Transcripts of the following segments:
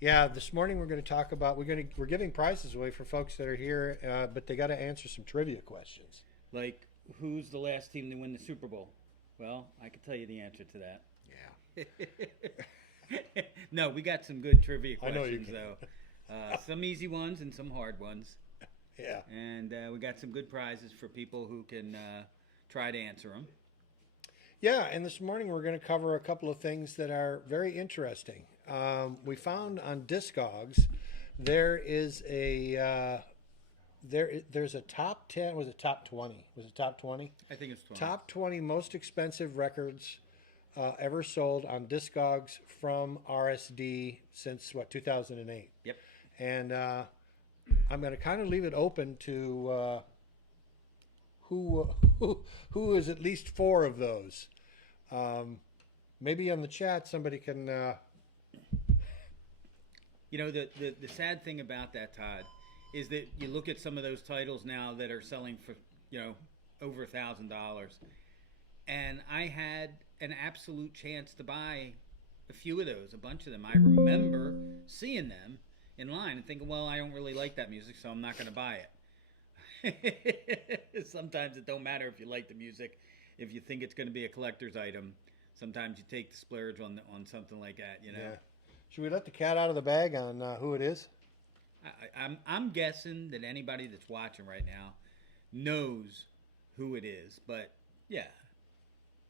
Yeah, this morning we're going to talk about we're giving prizes away for folks that are here, but they got to answer some trivia questions. Like, who's the last team to win the Super Bowl? Well, I can tell you the answer to Yeah, that. No, we got some good trivia I know you questions, can. though. Some easy ones and some hard ones. Yeah. And we got some good prizes for people who can try to answer them. Yeah, and this morning we're going to cover a couple of things that are very interesting. We found on Discogs there is there's a top 10. Was it top 20? Was it top 20? I think it's 20. Top 20 most expensive records ever sold on Discogs from RSD since 2008. Yep. And I'm going to kind of leave it open to who is at least four of those. Maybe on the chat somebody can. You know, the sad thing about that, Todd, is that you look at some of those titles now that are selling for, over $1,000. And I had an absolute chance to buy a few of those, a bunch of them. I remember seeing them in line and thinking, well, I don't really like that music, so I'm not going to buy it. Sometimes it don't matter if you like the music. If you think it's going to be a collector's item, sometimes you take the splurge on something like that, Yeah. Should we let the cat out of the bag on who it is? I'm guessing that anybody that's watching right now knows who it is, but yeah,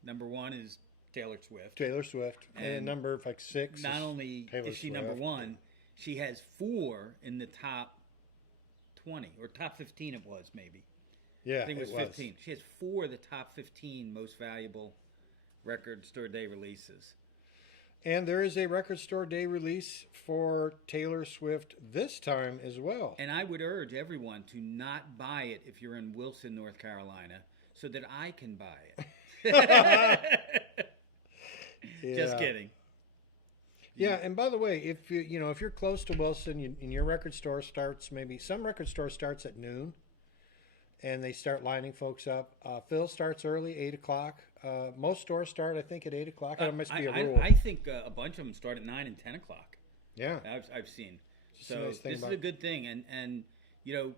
number one is Taylor Swift. Taylor Swift, and number 6. Not only is she number one, she has 4 in the top 20 or top 15. It was maybe. Yeah, I think it was 15. She has 4 of the top 15 most valuable record store day releases. And there is a record store day release for Taylor Swift this time as well. And I would urge everyone to not buy it if you're in Wilson, North Carolina, so that I can buy it. Yeah. Just kidding. Yeah, and by the way, if if you're close to Wilson and your record store starts, maybe some record store starts at noon, and they start lining folks up. Phil starts early, 8:00. Most stores start, I think, at 8:00. That must be a rule. I think a bunch of them start at 9 and 10 o'clock. Yeah, I've seen. Just a So nice thing this is a good thing, and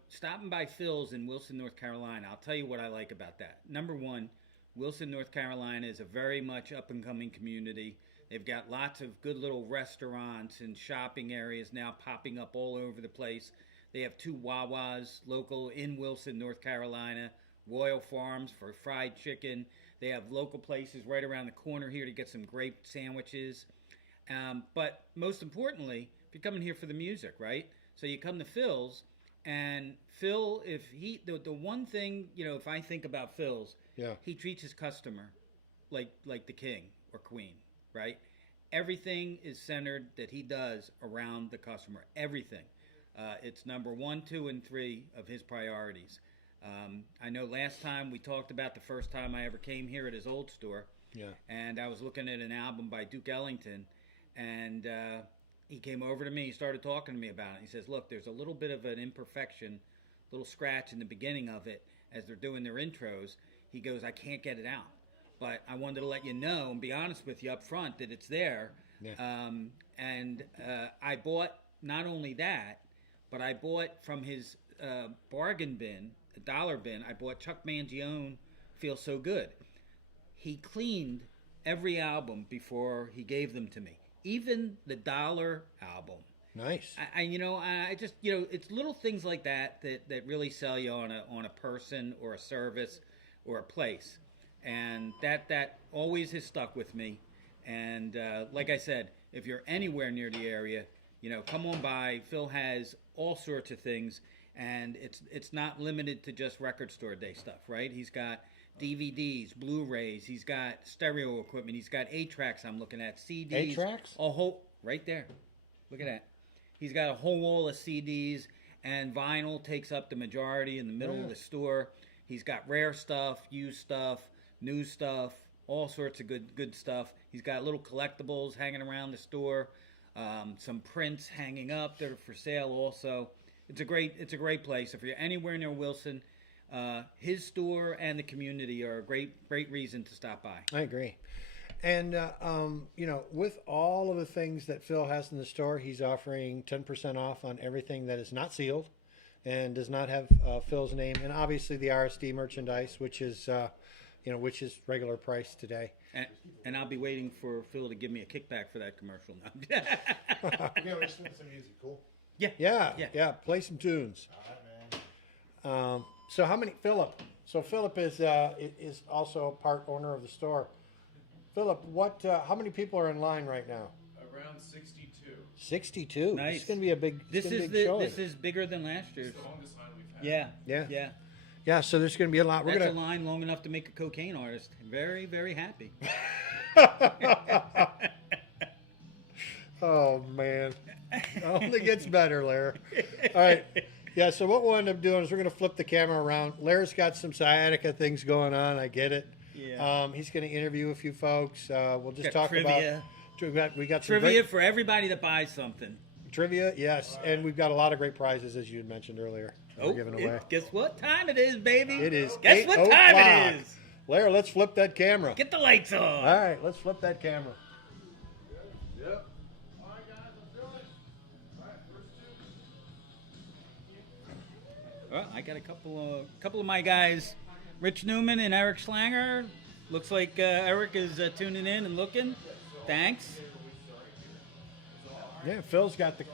stopping by Phil's in Wilson, North Carolina, I'll tell you what I like about that. Number one, Wilson, North Carolina is a very much up and coming community. They've got lots of good little restaurants and shopping areas now popping up all over the place. They have 2 Wawas local in Wilson, North Carolina, Royal Farms for fried chicken. They have local places right around the corner here to get some great sandwiches. But most importantly, if you're coming here for the music, right? So you come to Phil's, and Phil, if the one thing, if I think about Phil's, yeah, he treats his customer like the king or queen, right? Everything is centered that he does around the customer. Everything. It's number 1, 2, and 3 of his priorities. I know last time we talked about the first time I ever came here at his old store. Yeah. And I was looking at an album by Duke Ellington, and he came over to me. He started talking to me about it. He says, look, there's a little bit of an imperfection, little scratch in the beginning of it as they're doing their intros. He goes, I can't get it out. But I wanted to let you know and be honest with you up front that it's there. Yeah. And I bought not only that, but I bought from his bargain bin, the dollar bin, I bought Chuck Mangione Feels So Good. He cleaned every album before he gave them to me, even the dollar album. Nice. I just it's little things like that really sell you on a person or a service or a place, and that always has stuck with me. And like I said, if you're anywhere near the area, come on by. Phil has all sorts of things, and it's not limited to just record store day stuff, right? He's got DVDs, Blu-rays, he's got stereo equipment, he's got 8-tracks I'm looking at, CDs. 8-tracks? A whole, right there. Look at that. He's got a whole wall of CDs, and vinyl takes up the majority in the middle of the store. He's got rare stuff, used stuff, new stuff, all sorts of good stuff. He's got little collectibles hanging around the store, some prints hanging up that are for sale also. It's a great place. If you're anywhere near Wilson, his store and the community are a great reason to stop by. I agree. And you know, with all of the things that Phil has in the store, he's offering 10% off on everything that is not sealed and does not have Phil's name, and obviously the RSD merchandise, which is you know, which is regular price today. And I'll be waiting for Phil to give me a kickback for that commercial. Yeah, we're just doing some music. Cool. Yeah. Play some tunes. All right, man. So how many, Philip? So Philip is also part owner of the store. Philip, what? How many people are in line right now? Around 62. 62. Nice. This is going to be a big. This is this is bigger than last year's. It's the longest line we've had. Yeah. Yeah. So there's going to be a lot. We're That's gonna. a line long enough to make a cocaine artist very, very happy. Oh man, it only gets better, Lair. All right. Yeah. So what we'll end up doing is we're going to flip the camera around. Lair's got some sciatica things going on. I get it. Yeah. He's going to interview a few folks. We'll just Got talk trivia. about. We got some Trivia great for everybody that buys something. trivia. Yes, and we've got a lot of great prizes as you had mentioned earlier. that we're giving away. Guess what time it is, baby? It is. Guess what time it is? Lair, let's flip that camera. Get the lights on. All right, let's flip that camera. Yep. All right, guys, I'm feeling it. All right, first two. Well, I got a couple of my guys, Rich Newman and Eric Schlanger. Looks like Eric is tuning in and looking. Thanks. Yeah, Phil's got the.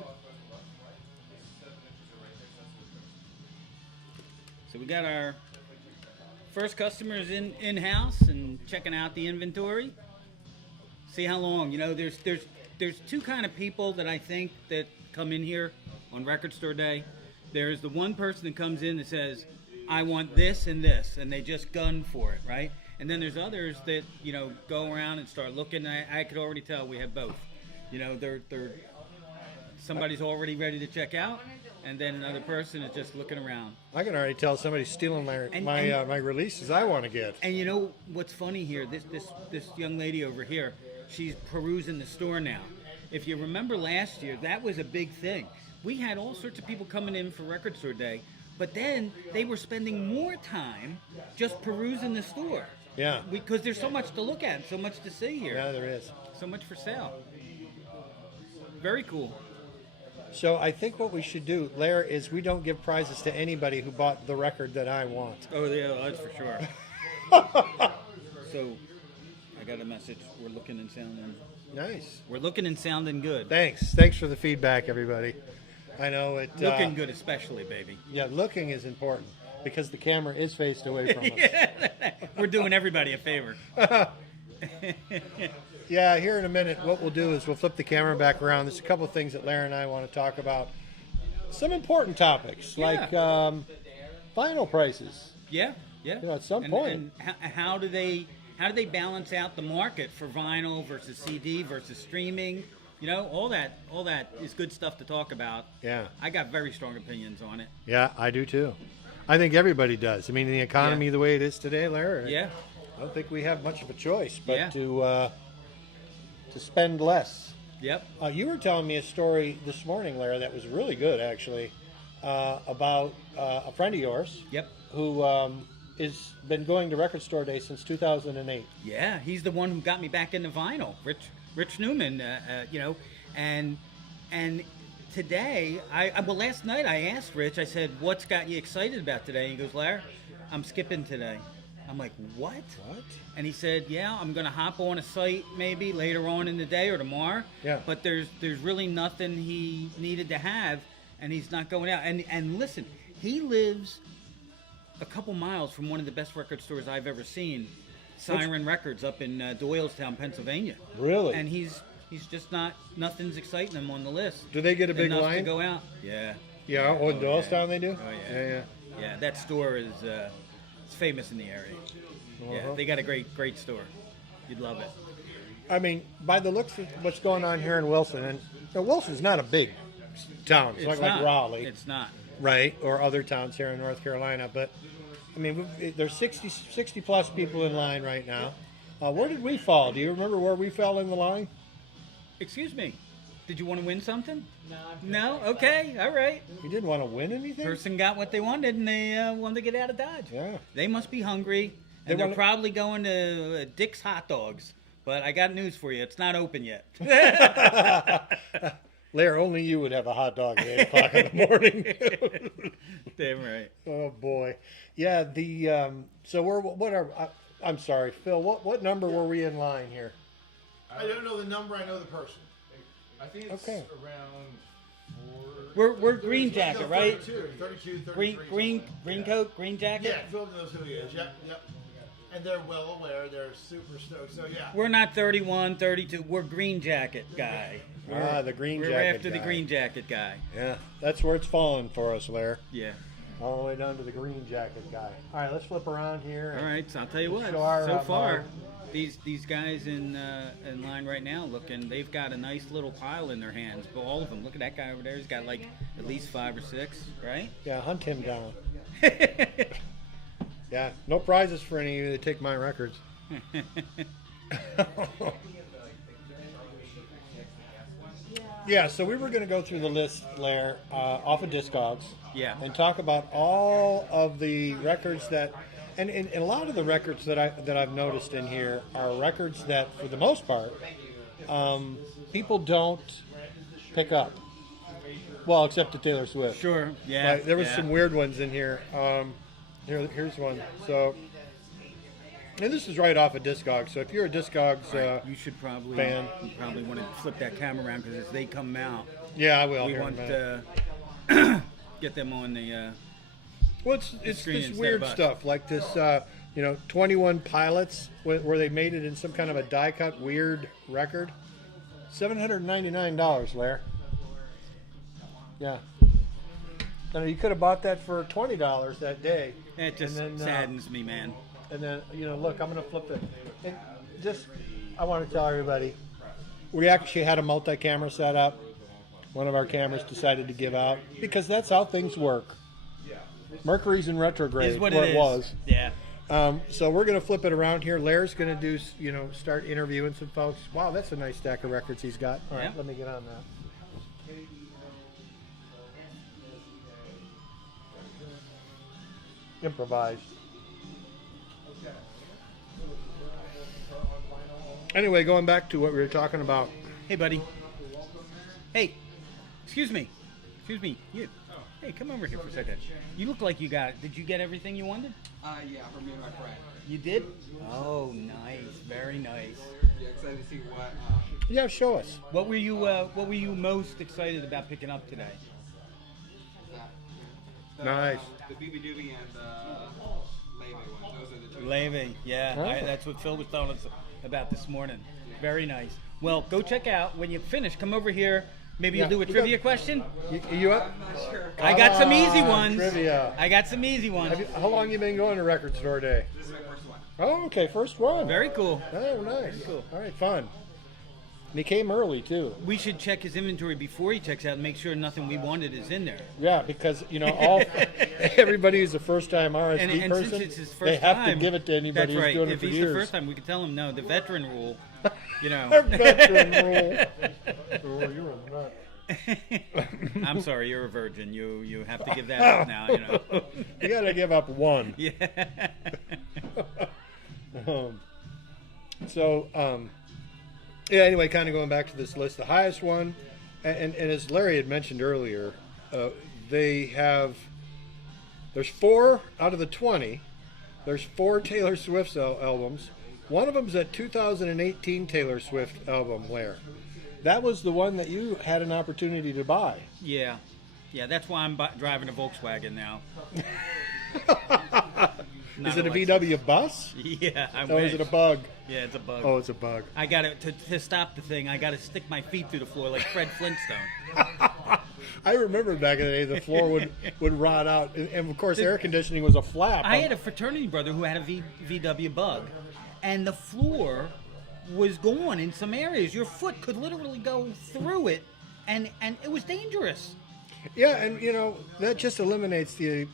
So we got our first customers in-house and checking out the inventory. See how long. You know, there's two kind of people that I think that come in here on Record Store Day. There's the one person that comes in that says, I want this, and they just gun for it, right? And then there's others that, you know, go around and start looking. I could already tell we have both. You know, they're somebody's already ready to check out, and then another person is just looking around. I can already tell somebody's stealing my releases I want to get. And you know what's funny here? This young lady over here, she's perusing the store now. If you remember last year, that was a big thing. We had all sorts of people coming in for Record Store Day, but then they were spending more time just perusing the store. Yeah. Because there's so much to look at, so much to see here. Yeah, there is. So much for sale. Very cool. So I think what we should do, Lair, is we don't give prizes to anybody who bought the record that I want. Oh, yeah, that's for sure. So, I got a message. We're looking and sounding. Nice. We're looking and sounding good. Thanks for the feedback, everybody. I know it. Looking good, especially, baby. Yeah, looking is important because the camera is faced away from us. We're doing everybody a favor. Yeah, here in a minute, what we'll do is we'll flip the camera back around. There's a couple of things that Larry and I want to talk about. Some important topics, like vinyl prices. Yeah. You know, at some point. And how do they balance out the market for vinyl versus CD versus streaming? You know, all that is good stuff to talk about. Yeah. I got very strong opinions on it. Yeah, I do too. I think everybody does. I mean, the economy the way it is today, Larry. Yeah. I don't think we have much of a choice but Yeah. to spend less. Yep. You were telling me a story this morning, Larry, that was really good, actually, about a friend of yours. Yep. Who has been going to Record Store Day since 2008. Yeah, he's the one who got me back into vinyl. Rich Newman, you know, and today, last night I asked Rich, I said, what's got you excited about today? He goes, Larry, I'm skipping today. I'm like, what? What? And he said, yeah, I'm going to hop on a site maybe later on in the day or tomorrow. Yeah. But there's really nothing he needed to have, and he's not going out. And listen, he lives a couple miles from one of the best record stores I've ever seen, Siren Records up in Doylestown, Pennsylvania. Really? And he's just nothing's exciting him on the list. Do they get a big enough line? to go out. Yeah. Yeah, in Doylestown they do? Oh, yeah. Yeah, that store is it's famous in the area. Yeah, they got a great store. You'd love it. I mean, by the looks of what's going on here in Wilson, and Wilson's not a big town. It's not like Raleigh. It's not. Right, or other towns here in North Carolina. But, I mean, there's 60 plus people in line right now. Where did we fall? Do you remember where we fell in the line? Excuse me. Did you want to win something? No? Okay. All right. You didn't want to win anything? Person got what they wanted, and they wanted to get out of Dodge. Yeah. They must be hungry, and they're probably going to Dick's Hot Dogs But I got news for you. It's not open yet. Lair, only you would have a hot dog at 8 o'clock in the morning. Damn right. Oh boy, yeah. The so I'm sorry, Phil. What number were we in line here? I don't know the number. I know the person. I think it's Okay. around 4. We're green jacket, right? 32, 33. Green coat, green jacket. Yeah, Phil knows who he is. Yep. And they're well aware. They're super stoked. So yeah. We're not 31, 32. We're green jacket guy. The green We're jacket. after the guy. green jacket guy. Yeah, that's where it's falling for us, Lair. Yeah. All the way down to the green jacket guy. All right, let's flip around here. All right, so I'll tell you what. Show our, So far, mug. these guys in line right now they've got a nice little pile in their hands. But all of them, look at that guy over there. He's got like at least 5 or 6, right? Yeah, hunt him down. Yeah, no prizes for any of you that take my records. Yeah, so we were going to go through the list, Lair, off of Discogs. Yeah. And talk about all of the records that, and a lot of the records that I've noticed in here are records that, for the most part, people don't pick up. Well, except the Taylor Swift. Sure. Yeah. Right, there was yeah. some weird ones in here. Here's one. So, and this is right off of Discogs. So if you're a Discogs You should probably fan. You probably want to flip that camera around because as they come out, yeah, I will. we here in a want minute. to get them on the. Well, it's screen this instead weird of us. stuff like this, 21 Pilots, where they made it in some kind of a die-cut weird record. $799, Lair. Yeah. I mean, you could have bought that for $20 that day. It just And then, saddens me, man. And then, look, I'm going to flip it. And I want to tell everybody, we actually had a multi-camera set up. One of our cameras decided to give out because that's how things work. Mercury's in retrograde. Is what where it is. Was. Yeah. So we're going to flip it around here. Lair's going to do, start interviewing some folks. Wow, that's a nice stack of records he's got. All right, Yeah. let me get on that. Improvised. Anyway, going back to what we were talking about. Hey, buddy. Hey, excuse me. You. Hey, come over here for a second. You look like you got it. Did you get everything you wanted? Yeah, for me and my friend. You did? Oh, nice. Very nice. Yeah, excited to see what. Yeah, show us. What were you most excited about picking up today? Nice. The BB Doobie and the Leve one. Those are the two. Levy. Yeah, Oh. that's what Phil was telling us about this morning. Very nice. Well, go check out. When you finish, come over here. Maybe Yeah, you'll do a we trivia got- question. You up? I'm not sure. I got some easy Come on, ones. trivia. I got some easy ones. How long you been going to Record Store Day? This is my first one. Oh, okay, first one. Very cool. Oh, nice. cool. All right, fun. And he came early too. We should check his inventory before he checks out and make sure nothing we wanted is in there. Yeah, because all everybody who's a first-time RSD And since person, it's his first they have time, to give it to anybody that's who's right. doing If it for he's years. the first time, we could tell him no. The veteran rule, Veteran rule. Oh, you're a nut. I'm sorry, you're a virgin. You have to give that up now. You got to give up one. Yeah. Yeah. Anyway, kind of going back to this list, the highest one, and as Larry had mentioned earlier, there's 4 out of the 20. There's 4 Taylor Swift albums. One of them's that 2018 Taylor Swift album, Lair. That was the one that you had an opportunity to buy. Yeah. That's why I'm driving a Volkswagen now. Is it a Lexus. VW bus? Yeah, I Or wish. is it a bug? Yeah, it's a bug. Oh, it's a bug. I got to stop the thing. I got to stick my feet through the floor like Fred Flintstone. I remember back in the day, the floor would rot out, and of course, air conditioning was a flap. I had a fraternity brother who had a VW bug, and the floor was gone in some areas. Your foot could literally go through it, and it was dangerous. Yeah, and that just eliminates the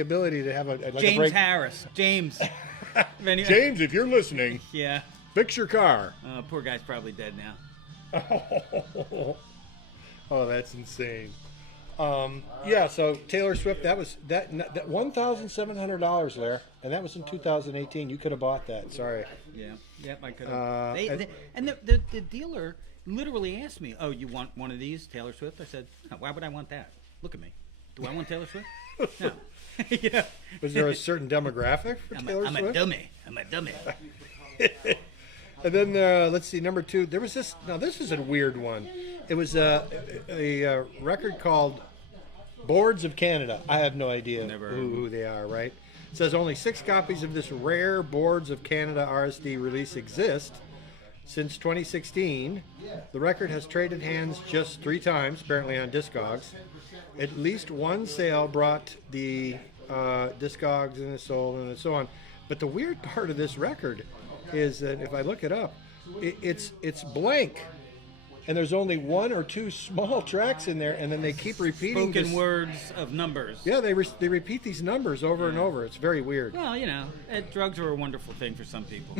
ability to have a James break. Harris. James. James, if you're listening, Yeah. fix your car. Poor guy's probably dead now. Oh, that's insane. Yeah, so Taylor Swift, that was that $1,700 there, and that was in 2018. You could have bought that. Sorry. Yeah, yep, I could have. And The dealer literally asked me, "Oh, you want one of these, Taylor Swift?" I said, "No, why would I want that? Look at me. Do I want Taylor Swift? No." Yeah. Was there a certain demographic for Taylor Swift? I'm a dummy. I'm a dummy. And then let's see, number 2. There was this. Now this is a weird one. It was a record called Boards of Canada. I have no idea who they are. Right? It says only 6 copies of this rare Boards of Canada RSD release exist. Since 2016, the record has traded hands just 3 times, apparently on Discogs. At least one sale brought the Discogs and sold and so on. But the weird part of this record is that if I look it up, it's blank, and there's only 1 or 2 small tracks in there, and then they keep repeating spoken words of numbers. Yeah, they repeat these numbers over and over. It's very weird. Well, drugs are a wonderful thing for some people.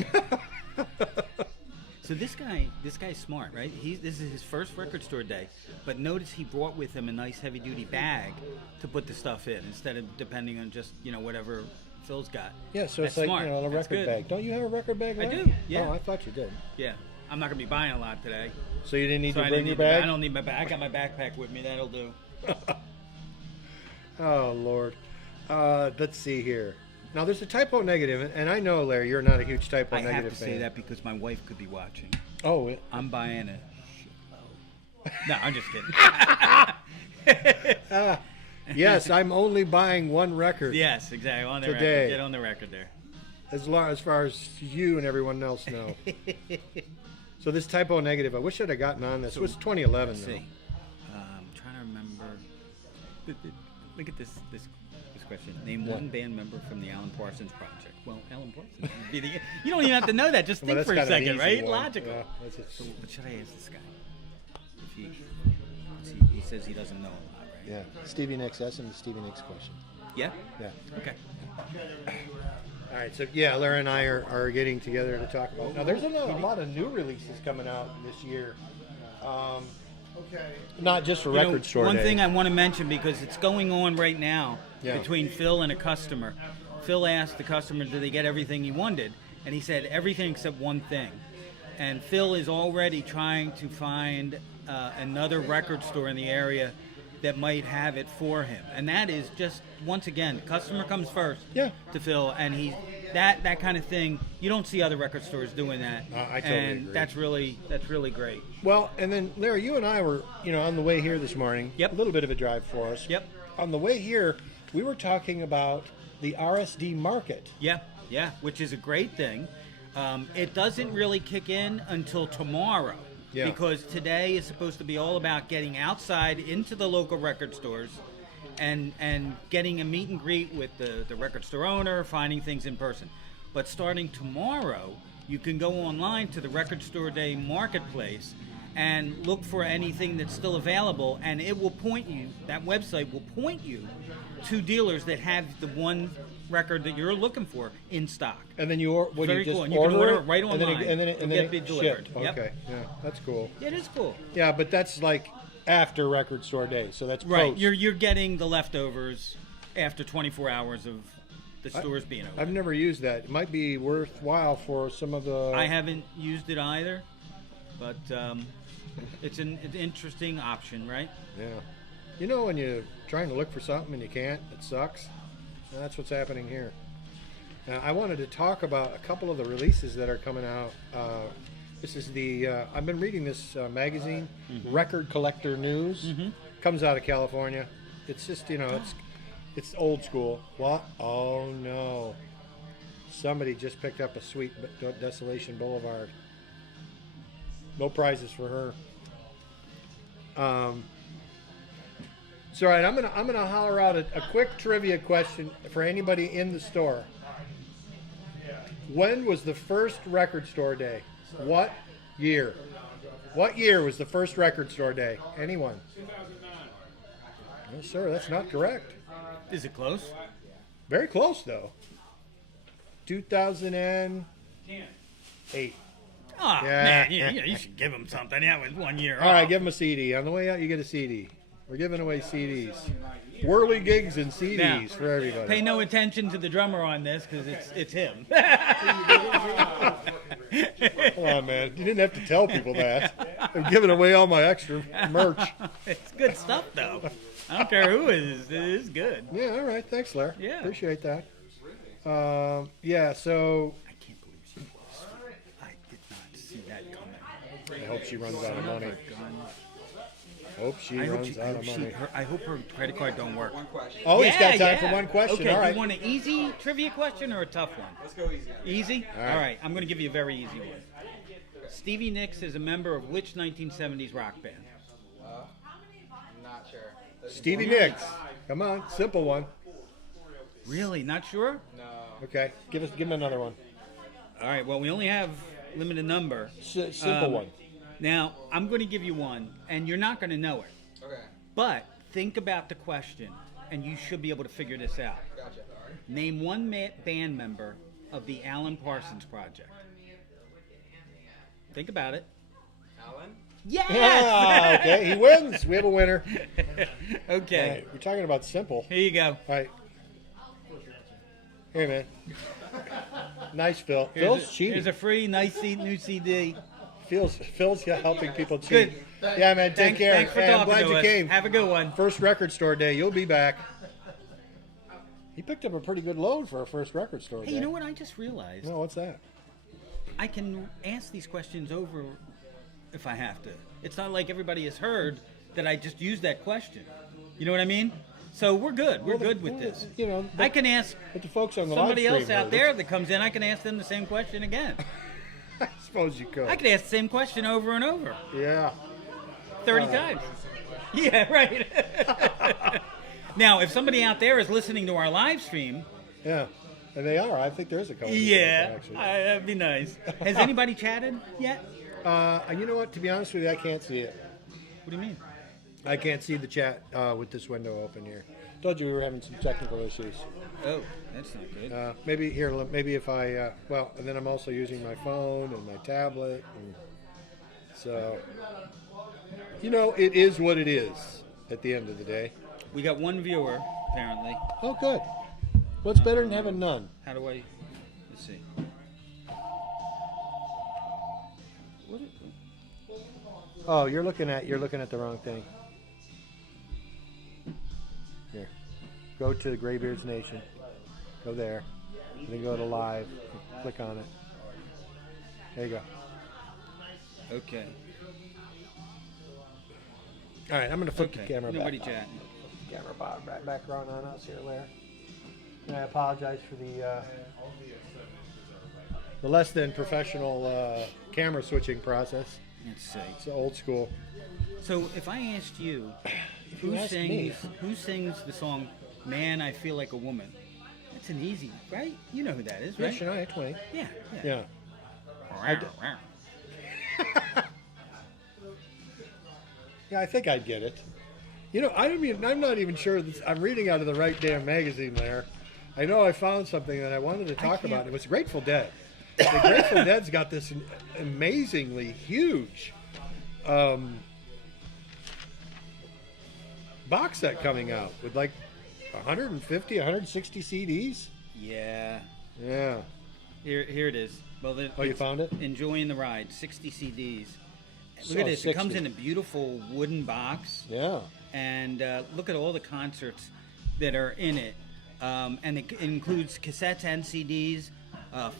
So this guy's smart, right? This is his first record store day, but notice he brought with him a nice heavy duty bag to put the stuff in instead of depending on just whatever Phil's got. Yeah, so That's it's like smart. A That's record good. bag. Don't you have a record bag? I Larry? do. Yeah. Oh, I thought you did. Yeah, I'm not gonna be buying a lot today. So you didn't need So to I bring didn't your need bag? I don't need my bag. I got my backpack with me. That'll do. Oh Lord. Let's see here. Now there's a typo negative, and I know, Larry, you're not a huge typo I negative have to fan. say that because my wife could be watching. Oh, I'm buying a shitload. No, I'm just kidding. yes, I'm only buying 1 record. Yes, exactly. On the Today. record. Get on the record there. As far as you and everyone else know. So this typo negative, I wish I'd have gotten on this. It was 2011 Let's though. see. I'm trying to remember. Look at this question. Name one band member from the Alan Parsons Project. Well, Alan Parsons would be the. You don't even have to know that. Just Well, think that's for a kind of an second, easy right? one. Logical. Yeah, that's it. So, what should I ask this guy? If he says he doesn't know a lot, right? Yeah, Stevie Nicks. That's in the Stevie Nicks question. Yeah. Yeah. Okay. All right, so yeah, Larry and I are getting together to talk about. Now, there's a lot of new releases coming out this year. Not just for record store One day. thing I want to mention, because it's going on right now Yeah. between Phil and a customer. Phil asked the customer, did they get everything he wanted? And he said everything except one thing. And Phil is already trying to find another record store in the area that might have it for him. And that is just, once again, the customer comes first to Phil, and he's that kind of thing. You don't see other record stores doing that. I totally and agree. that's really great. Well, and then Larry, you and I were, on the way here this morning. Yep. A little bit of a drive for us. Yep. On the way here, we were talking about the RSD market. Yeah, which is a great thing. It doesn't really kick in until tomorrow. Yeah. Because today is supposed to be all about getting outside into the local record stores and getting a meet and greet with the record store owner, finding things in person. But starting tomorrow, you can go online to the Record Store Day Marketplace and look for anything that's still available, and it will point you, that website will point you to dealers that have the one record that you're looking for in stock. And then you Very just cool. And you can order it right online. and then It'll it get delivered. shipped. Yep. Okay, yeah, that's cool. It is cool. Yeah, but that's like after record store day, so that's Right. post. You're getting the leftovers after 24 hours of the stores being open. I've never used that. It might be worthwhile for some of the. I haven't used it either, but it's an interesting option, right? Yeah. When you're trying to look for something and you can't, it sucks. And that's what's happening here. Now, I wanted to talk about a couple of the releases that are coming out. This is I've been reading this magazine, Record Collector News. Comes out of California. It's just, it's old school. What? Oh, no. Somebody just picked up a sweet Desolation Boulevard. No prizes for her. So, all right, I'm gonna holler out a quick trivia question for anybody in the store. When was the first record store day? What year? What year was the first record store day? Anyone? 2009. No, sir, that's not correct. Is it close? Very close, though. 2008. Oh, Yeah. man, you should give him something. That was 1 year All right, off. give him a CD. On the way out, you get a CD. We're giving away CDs. Whirly gigs and CDs Now, for everybody. Pay no attention to the drummer on this because it's him. Come on, man. You didn't have to tell people that. I'm giving away all my extra merch. It's good stuff, though. I don't care who it is. It is good. Yeah, all right. Thanks, Larry. Yeah. Appreciate that. Yeah, so I can't believe she was. I did not see that coming. I hope she runs out of money. Hope she runs out of money. I hope her credit card don't work. One question. Oh, he's got time for one question. Okay, All right. you want an easy trivia question or a tough one? Let's go easy. Easy? All right. All right. I'm going to give you a very easy one. Stevie Nicks is a member of which 1970s rock band? I'm not sure. Stevie Nicks. Come on, simple one. Really? Not sure? No. Okay, give him another one. All right. Well, we only have limited number. Simple one. Now, I'm going to give you one, and you're not going to know it. Okay. But think about the question, and you should be able to figure this out. Gotcha. Name one band member of the Alan Parsons Project. Think about it. Alan? Yes! Ah, okay, he wins. We have a winner. Okay. All right, we're talking about simple. Here you go. All right. Here, man. Nice, Phil. Here's Phil's cheating. Here's a free, nice new CD. Phil's helping people cheat. Good. Yeah, man. Take care. Thanks for Hey, I'm talking glad to you us. came. Have a good one. First record store day. You'll be back. He picked up a pretty good load for a first record store day. Hey, you know what I just realized? No, what's that? I can ask these questions over if I have to. It's not like everybody has heard that I just used that question. You know what I mean? So we're good. We're good with this. You know, I can ask but the folks on the somebody live else stream out heard there it. that comes in. I can ask them the same question again. I suppose you could. I could ask the same question over and over, Yeah. 30 times. Yeah, right. Now, if somebody out there is listening to our live stream, Yeah. And they are. I think there's a couple. yeah, Actually. that'd be nice. Has anybody chatted yet? You know what? To be honest with you, I can't see it. What do you mean? I can't see the chat with this window open here. Told you we were having some technical issues. Oh, that's not good. Maybe here. Maybe if I. And then I'm also using my phone and my tablet, and so. You know, it is what it is. At the end of the day. We got one viewer, apparently. Oh, good. What's better than having none? How do I? Let's see. Oh, you're looking at the wrong thing. Here, go to Graybeard's Nation. Go there, and then go to live. Click on it. There you go. Okay. All right, I'm gonna flip Okay. the camera Nobody back. chatting. Camera background on us here, Larry. And I apologize for the less than professional camera switching process. Let's see. It's old school. So, if I asked you, you asked me. who sings the song "Man, I Feel Like a Woman"? That's an easy, right? You know who that is, Yeah, right? Shania Twain. Yeah. Yeah. Yeah, I think I'd get it. You know, I'm not even sure that I'm reading out of the right damn magazine there. I know I found something that I wanted to talk about. It was Grateful Dead. The Grateful Dead's got this amazingly huge box set coming out with like 150, 160 CDs. Yeah. Yeah. Here it is. Well, Oh, you found it? Enjoying the Ride, 60 CDs. Look So, at this. It comes 60. in a beautiful wooden box. Yeah. And look at all the concerts that are in it. And it includes cassettes and CDs.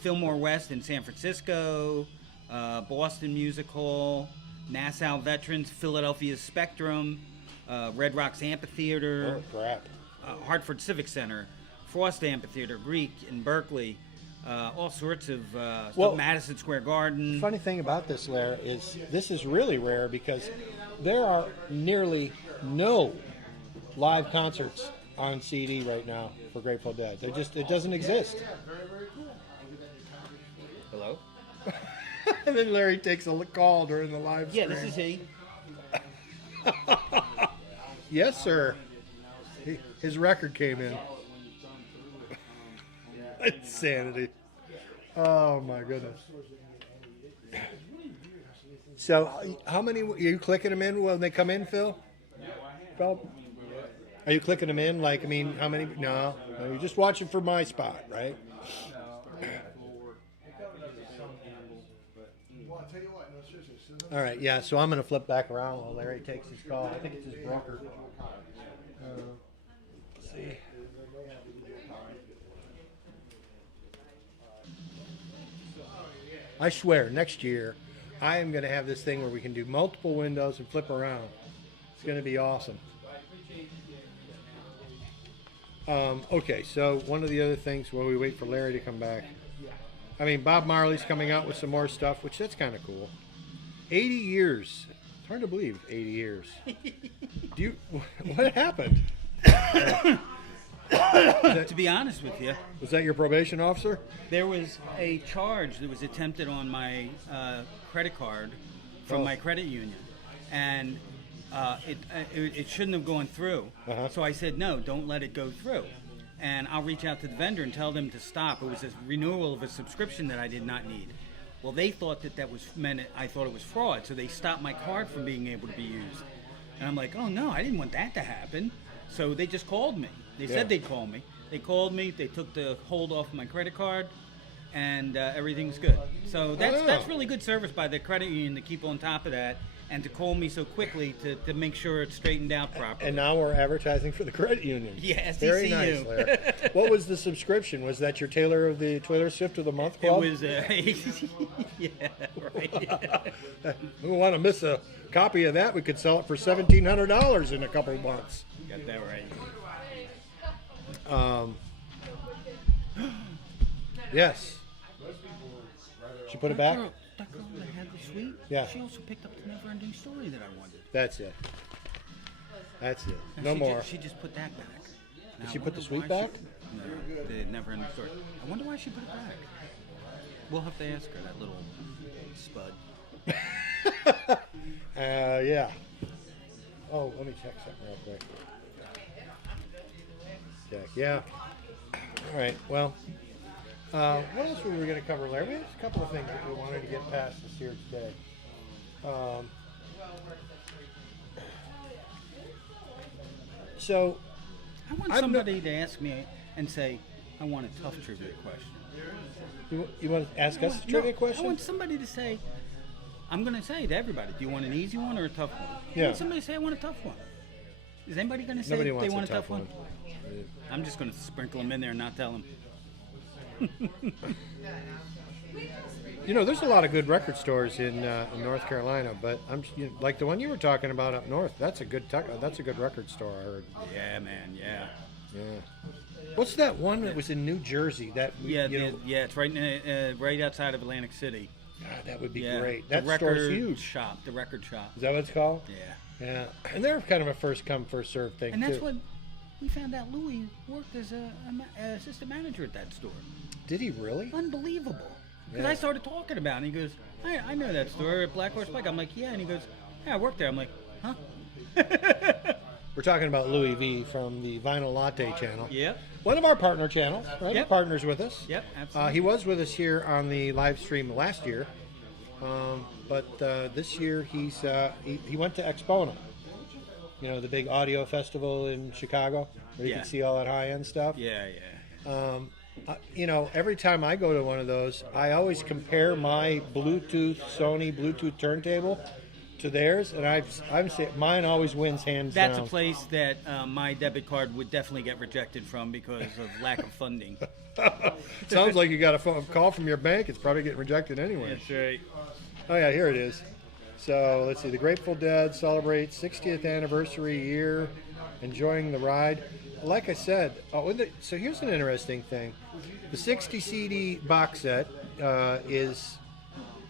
Fillmore West in San Francisco, Boston Music Hall, Nassau Veterans, Philadelphia Spectrum, Red Rocks Amphitheater, Oh, crap. Hartford Civic Center, Frost Amphitheater, Greek in Berkeley, all sorts of stuff, Madison Square Garden. Funny thing about this, Lair, is this is really rare because there are nearly no live concerts on CD right now for Grateful Dead. It doesn't exist. Hello? And then Larry takes a call during the live stream. Yeah, this is he. Yes, sir. His record came in. Insanity. Oh my goodness. So, how many are you clicking them in when they come in, Phil? Phil? Are you clicking them in? Like, I mean, how many? No, you're just watching for my spot, right? All right, yeah. So I'm gonna flip back around while Larry takes his call. I think it's his broker. Let's see. I swear, next year, I am going to have this thing where we can do multiple windows and flip around. It's going to be awesome. Okay, so one of the other things while we wait for Larry to come back, I mean, Bob Marley's coming out with some more stuff, which that's kind of cool. 80 years. It's hard to believe, 80 years. What happened? To be honest with you, Was that your probation officer? there was a charge that was attempted on my credit card from my credit union, and it shouldn't have gone through. Uh-huh. So I said, no, don't let it go through. And I'll reach out to the vendor and tell them to stop. It was a renewal of a subscription that I did not need. Well, they thought that was meant I thought it was fraud, so they stopped my card from being able to be used. And I'm like, oh no, I didn't want that to happen. So they just called me. They said they'd call me. They called me. They took the hold off my credit card, and everything's good. So that's really good service by the credit union to keep on top of that and to call me so quickly to make sure it's straightened out properly. And now we're advertising for the credit union. Yes, Very nice, Larry. What was the subscription? Was that your Taylor Swift of the Month club? It was, yeah, right. We want to miss a copy of that. We could sell it for $1,700 in a couple of months. Got that right. Yes. She put it back? That girl that had the suite, Yeah. she also picked up the never-ending story that I wanted. That's it. That's it. And No she more. She just put that back. Now, Did she I put the wonder suite why back? No, the never-ending story. I wonder why she put it back. We'll have to ask her, that little spud. Yeah. Oh, let me check something real quick. Check. Yeah. All right. Well, what else were we going to cover, Larry? There's a couple of things that we wanted to get past this here today. So, I want somebody to ask me and say, I want a tough trivia question. you want to ask us a trivia question? I want somebody to say, I'm going to say to everybody, do you want an easy one or a tough one? Yeah. I want somebody to say, I want a tough one. Is anybody going to say Nobody they wants want a tough one. I'm just going to sprinkle them in there and not tell them. You know, there's a lot of good record stores in North Carolina, but like the one you were talking about up north. That's a good record store. I heard. Yeah, man. Yeah. Yeah. What's that one that was in New Jersey? It's right outside of Atlantic City. God, that would be Yeah. great. The That store's record huge. shop. The record shop. Is that what it's called? Yeah. Yeah. And they're kind of a first come, first served thing, And that's too. what we found out. Louis worked as a assistant manager at that store. Did he really? Unbelievable. Because Yeah. I started talking about it, and he goes, I know that store at Black Horse Pike. I'm like, yeah. And he goes, yeah, I worked there. I'm like, huh? We're talking about Louis V from the Vinyl Latte channel. Yep. One of our partner channels, right? Yep. He partners with us. Yep, absolutely. He was with us here on the live stream last year. But this year he went to Exponent. You know, the big audio festival in Chicago where you Yeah. can see all that high-end stuff. Yeah, yeah. You know, every time I go to one of those, I always compare my Sony Bluetooth turntable to theirs, and I'm saying mine always wins hands That's down. a place that my debit card would definitely get rejected from because of lack of funding. Sounds like you got a phone call from your bank. It's probably getting rejected anyway. That's right. Oh yeah, here it is. So let's see. The Grateful Dead celebrates 60th anniversary year, enjoying the ride. Like I said, so here's an interesting thing. The 60 CD box set is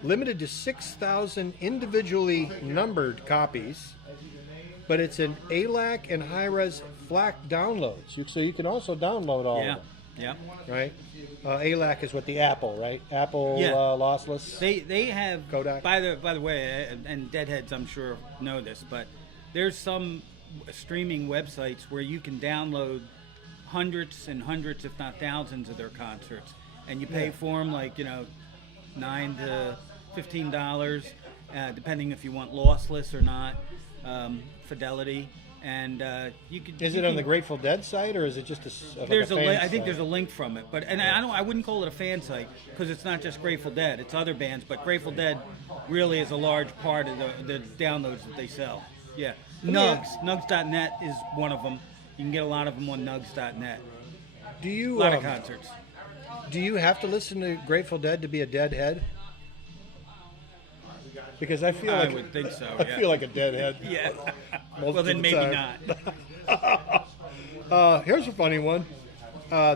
limited to 6,000 individually numbered copies, but it's an ALAC and high-res FLAC downloads. So you can also download all of them. Yeah. Right? ALAC is what the Apple, right? Apple Yeah. lossless. They have Kodak. By the way, and Deadheads I'm sure know this, but there's some streaming websites where you can download hundreds and hundreds, if not thousands, of their concerts, and you pay for them like $9 to $15, depending if you want lossless or not, fidelity, and you could. Is you it on can- the Grateful Dead site, or is it just like There's a fan I think site? there's a link from it, but I wouldn't call it a fan site because it's not just Grateful Dead. It's other bands, but Grateful Dead really is a large part of the downloads that they sell. Yeah, Nugs.net is one of them. You can get a lot of them on Nugs.net. Do A you lot of concerts. do you have to listen to Grateful Dead to be a deadhead? Because I feel I like would think so. I Yeah. feel like a deadhead. Yeah. most Well, of then the maybe time. not. Here's a funny one.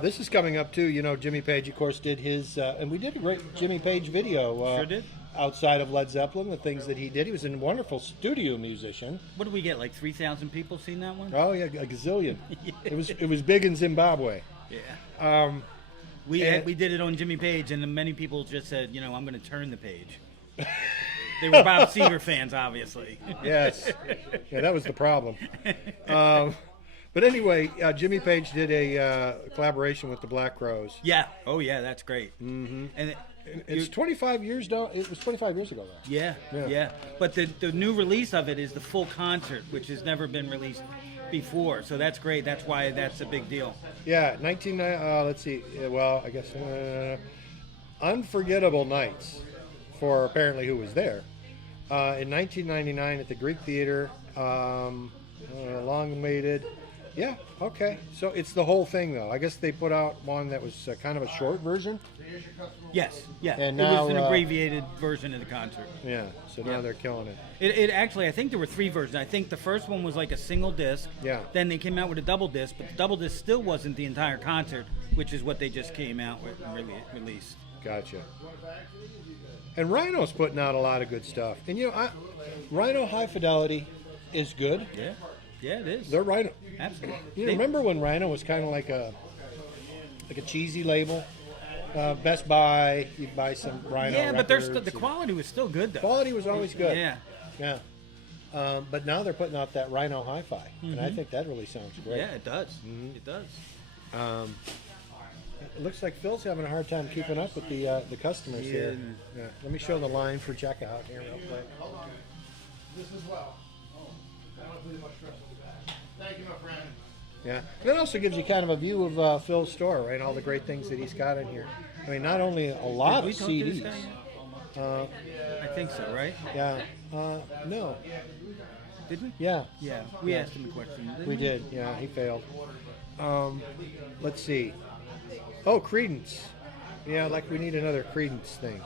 This is coming up too. You know, Jimmy Page, of course, did his, and we did a great Jimmy Page video. Sure did. Outside of Led Zeppelin, the things that he did. He was a wonderful studio musician. What did we get? Like 3,000 people seen that one? Oh yeah, a gazillion. It was big in Zimbabwe. Yeah. We and- we did it on Jimmy Page, and many people just said, I'm going to turn the page. They were Bob Seger fans, obviously. Yes. Yeah, that was the problem. But anyway, Jimmy Page did a collaboration with the Black Crowes. Yeah. Oh, yeah, that's great. Mm-hmm. And It's 25 years now. It was 25 years ago, though. yeah. But the new release of it is the full concert, which has never been released before. So that's great. That's why that's a big deal. Yeah, let's see. Well, I guess Unforgettable Nights for apparently who was there in 1999 at the Greek Theater. Long awaited. Yeah. Okay. So it's the whole thing, though. I guess they put out one that was kind of a short version. Yes. Yeah. And it was now, an abbreviated version of the concert. Yeah. So now they're killing it. It actually, I think there were 3 versions. I think the first one was like a single disc. Yeah. Then they came out with a double disc, but the double disc still wasn't the entire concert, which is what they just came out with and released. Gotcha. And Rhino's putting out a lot of good stuff. And Rhino High Fidelity is good. Yeah. Yeah, it is. They're Rhino. Absolutely. You remember when Rhino was kind of like a cheesy label? Best Buy, you'd buy some Rhino. Yeah, but records the quality was still good, though. quality was always good. Yeah. Yeah. But now they're putting out that Rhino Hi-Fi, and I think that really sounds great. Yeah, it does. It does. It looks like Phil's having a hard time keeping up with the customers here. Yeah. Let me show the line for checkout here real quick. This as well. I don't put too much stress on that. Thank you, my friend. Yeah. And that also gives you kind of a view of Phil's store, right? All the great things that he's got in here. I mean, not only a lot Did we of talk to this CDs. guy yet? I think so, right? Yeah. No. Did we? Yeah. Yeah. We asked him a question. Didn't We did. Yeah, he failed. Let's see. Oh, Creedence. Yeah, like we need another Creedence thing.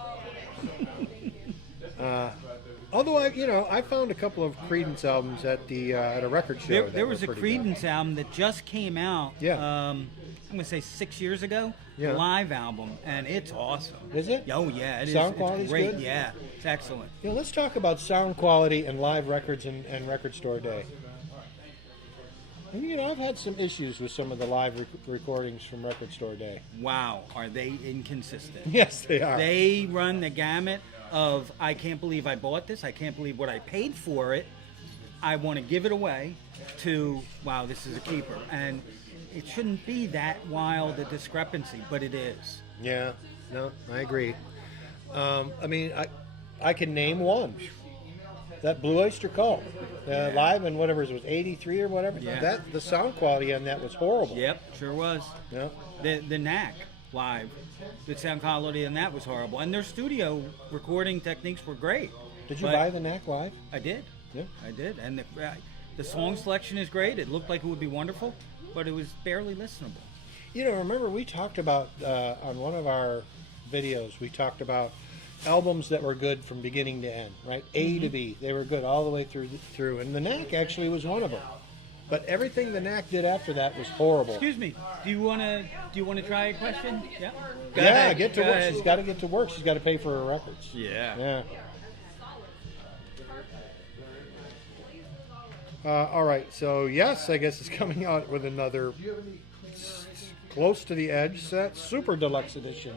Although I found a couple of Creedence albums at a record show. There that was a were pretty good. Creedence album that just came out. Yeah. I'm gonna say 6 years ago. Yeah. Live album, and it's awesome. Is it? Oh yeah, it is. Sound It's quality's great. good? Yeah, it's excellent. Let's talk about sound quality and live records and Record Store Day. And, I've had some issues with some of the live recordings from Record Store Day. Wow, are they inconsistent? Yes, they are. They run the gamut of I can't believe I bought this. I can't believe what I paid for it. I want to give it away. To wow, this is a keeper, and it shouldn't be that wild a discrepancy, but it is. Yeah, no, I agree. I mean, I can name one. That Blue Oyster Cult, live in whatever it was, 83 or whatever. Yeah. The sound quality on that was horrible. Yep, sure was. Yeah. The Knack live, the sound quality on that was horrible, and their studio recording techniques were great. Did you But buy the Knack live? I did. Yeah. I did, and the song selection is great. It looked like it would be wonderful, but it was barely listenable. Remember we talked about on one of our videos. We talked about albums that were good from beginning to end, right? A to B, they were good all the way through. And the Knack actually was one of them. But everything the Knack did after that was horrible. Excuse me. Do you want to try a question? Yeah. Go Yeah, ahead. get to Go work. ahead. She's got to get to work. She's got to pay for her records. Yeah. Yeah. All right. So yes, I guess it's coming out with another close to the edge set, Super Deluxe Edition.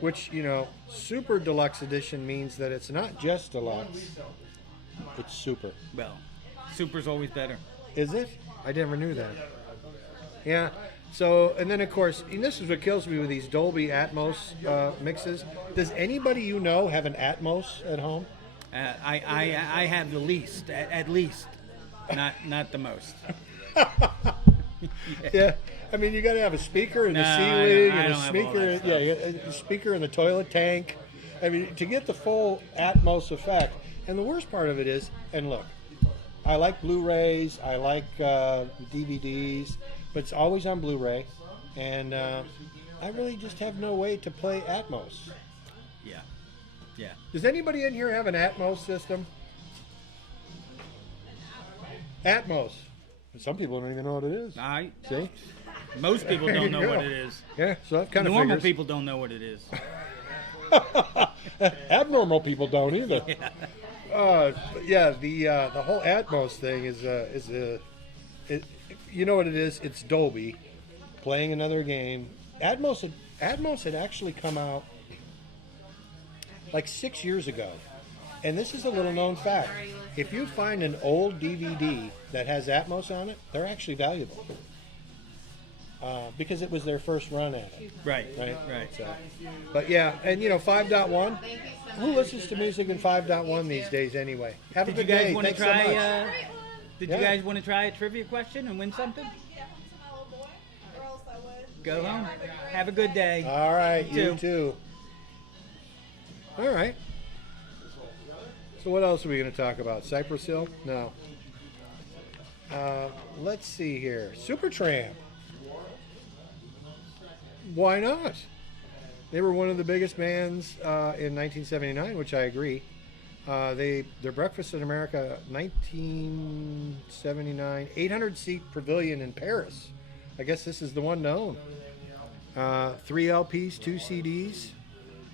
Which, Super Deluxe Edition means that it's not just deluxe, it's super. Well, super's always better. Is it? I never knew that. Yeah. So, and then of course, and this is what kills me with these Dolby Atmos mixes. Does anybody have an Atmos at home? I have the least, at least. not the most. Yeah, I mean, you got to have a speaker in the No, ceiling I and a don't have all speaker. that Yeah, stuff. a speaker in the toilet tank. I mean, to get the full Atmos effect. And the worst part of it is, and look, I like Blu-rays, I like DVDs, but it's always on Blu-ray, and I really just have no way to play Atmos. Yeah. Does anybody in here have an Atmos system? Atmos. Some people don't even know what it is. See? Most people There you don't know what go. it is. Yeah, so that kind of Normal figures. people don't know what it is. Abnormal people don't either. The whole Atmos thing is you know what it is? It's Dolby playing another game. Atmos had actually come out like 6 years ago, and this is a little known fact. If you find an old DVD that has Atmos on it, they're actually valuable because it was their first run at it. Right. So, but yeah, and 5.1. Who listens to music in 5.1 these days anyway? Have a Did you good day. guys want to Thanks so much. try? Did Yeah. you guys want to try a trivia question and win something? Go home. Have a good day. All right, you Two. too. All right. So what else are we going to talk about? Cypress Hill? No. Let's see here. Supertramp. Why not? They were one of the biggest bands in 1979, which I agree. Their Breakfast in America, 1979, 800-seat pavilion in Paris. I guess this is the one known. 3 LPs, 2 CDs.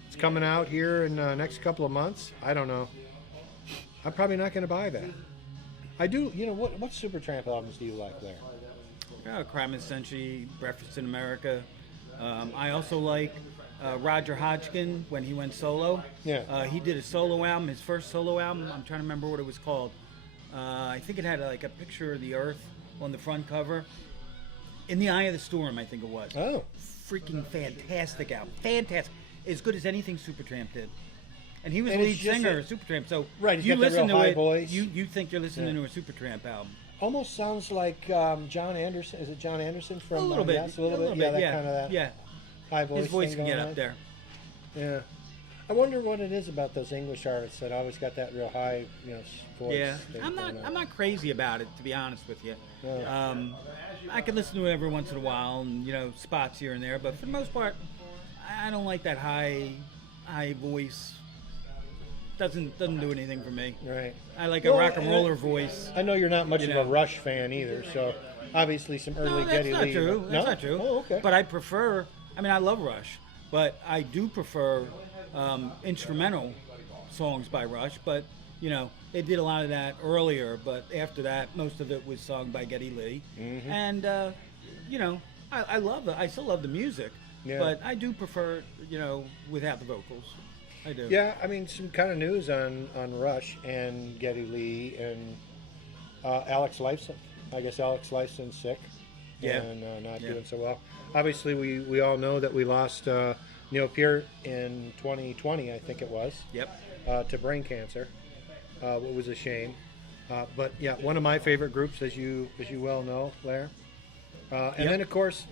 It's coming out here in the next couple of months. I don't know. I'm probably not going to buy that. I do. What Supertramp albums do you like there? Crime and Century, Breakfast in America. I also like Roger Hodgkin when he went solo. Yeah. He did a solo album, his first solo album. I'm trying to remember what it was called. I think it had like a picture of the Earth on the front cover. In the Eye of the Storm, I think it was. Oh. Freaking fantastic album. Fantastic. As good as anything Supertramp did. And he was And lead it's just singer a- of Supertramp. So Right, he's you got that listen real to high it, voice. you think you're listening to a Supertramp album. Almost sounds like John Anderson. Is it John Anderson from? A little bit. Yes, a little bit. Yeah, that kind of that Yeah. high voice. His voice thing can get going up on. there. Yeah. I wonder what it is about those English artists that always got that real high, voice. Yeah, thing I'm going on. not crazy about it, to be honest with you. Yeah. I can listen to it every once in a while, and spots here and there. But for the most part, I don't like that high voice. Doesn't do anything for me. Right. I like a Well, rock and roller voice. I know you're not much You of know. a Rush fan either, so obviously some early No, that's Geddy not Lee. true. No? That's not true. Oh, okay. But I prefer. I mean, I love Rush, but I do prefer instrumental songs by Rush. But they did a lot of that earlier. But after that, most of it was sung by Geddy Lee. Mm-hmm. And I love it. I still love the music. Yeah. But I do prefer without the vocals. I do. Yeah, I mean, some kind of news on Rush and Geddy Lee and Alex Lifeson. I guess Alex Lifeson's sick. Yeah. And not Yeah. doing so well. Obviously, we all know that we lost Neil Peart in 2020, I think it was. Yep. To brain cancer. It was a shame. But yeah, one of my favorite groups, as you well know, Blair. And Yep. then, of course,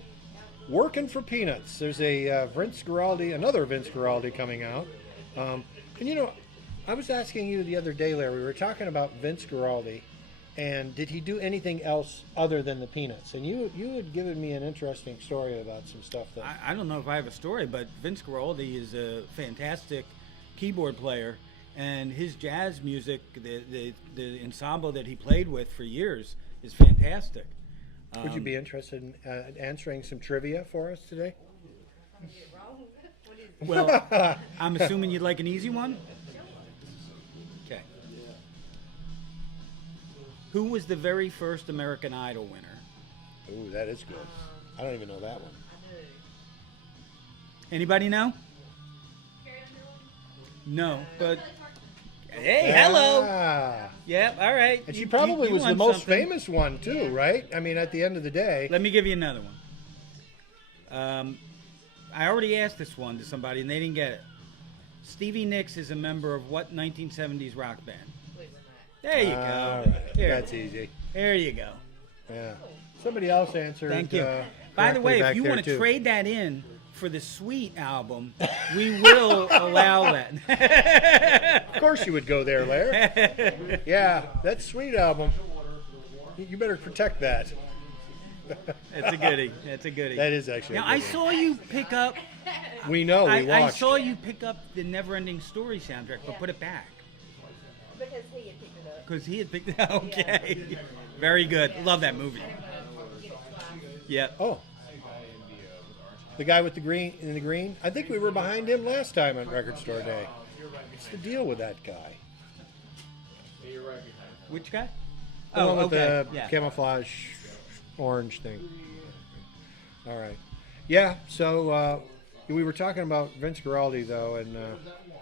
Working for Peanuts. There's a another Vince Guaraldi coming out. And I was asking you the other day, Larry, we were talking about Vince Guaraldi, and did he do anything else other than the Peanuts? And you had given me an interesting story about some stuff that... I don't know if I have a story, but Vince Guaraldi is a fantastic keyboard player, and his jazz music, the ensemble that he played with for years, is fantastic. Would you be interested in answering some trivia for us today? Well, I'm assuming you'd like an easy one? Okay. Who was the very first American Idol winner? Ooh, that is good. I don't even know that one. Anybody know? No, but... Hey, hello! Ah. Yep, all right. And she You- probably you was the won most something. famous one, too, right? I mean, at the end of the day... Let me give you another one. I already asked this one to somebody, and they didn't get it. Stevie Nicks is a member of what 1970s rock band? There you go. All right. Here. That's easy. There you go. Yeah. Somebody else answered. Thank you. By the correctly way, back if you there, want to too. trade that in for the Sweet album, we will allow that. Of course you would go there, Lair. Yeah, that Sweet album. You better protect that. It's a goodie. It's a goodie. That is actually. Now, a I good one. saw you pick up. We know. We I watched. saw you pick up the Neverending Story soundtrack, but put it back. Because he had picked it up. Because he had picked it up. Okay. Very good. Love that movie. Yeah. Oh. The guy with the green in the green. I think we were behind him last time on Record Store Day. What's the deal with that guy? Which guy? The one with the Yeah. camouflage orange thing. All right. Yeah. So we were talking about Vince Guaraldi though, and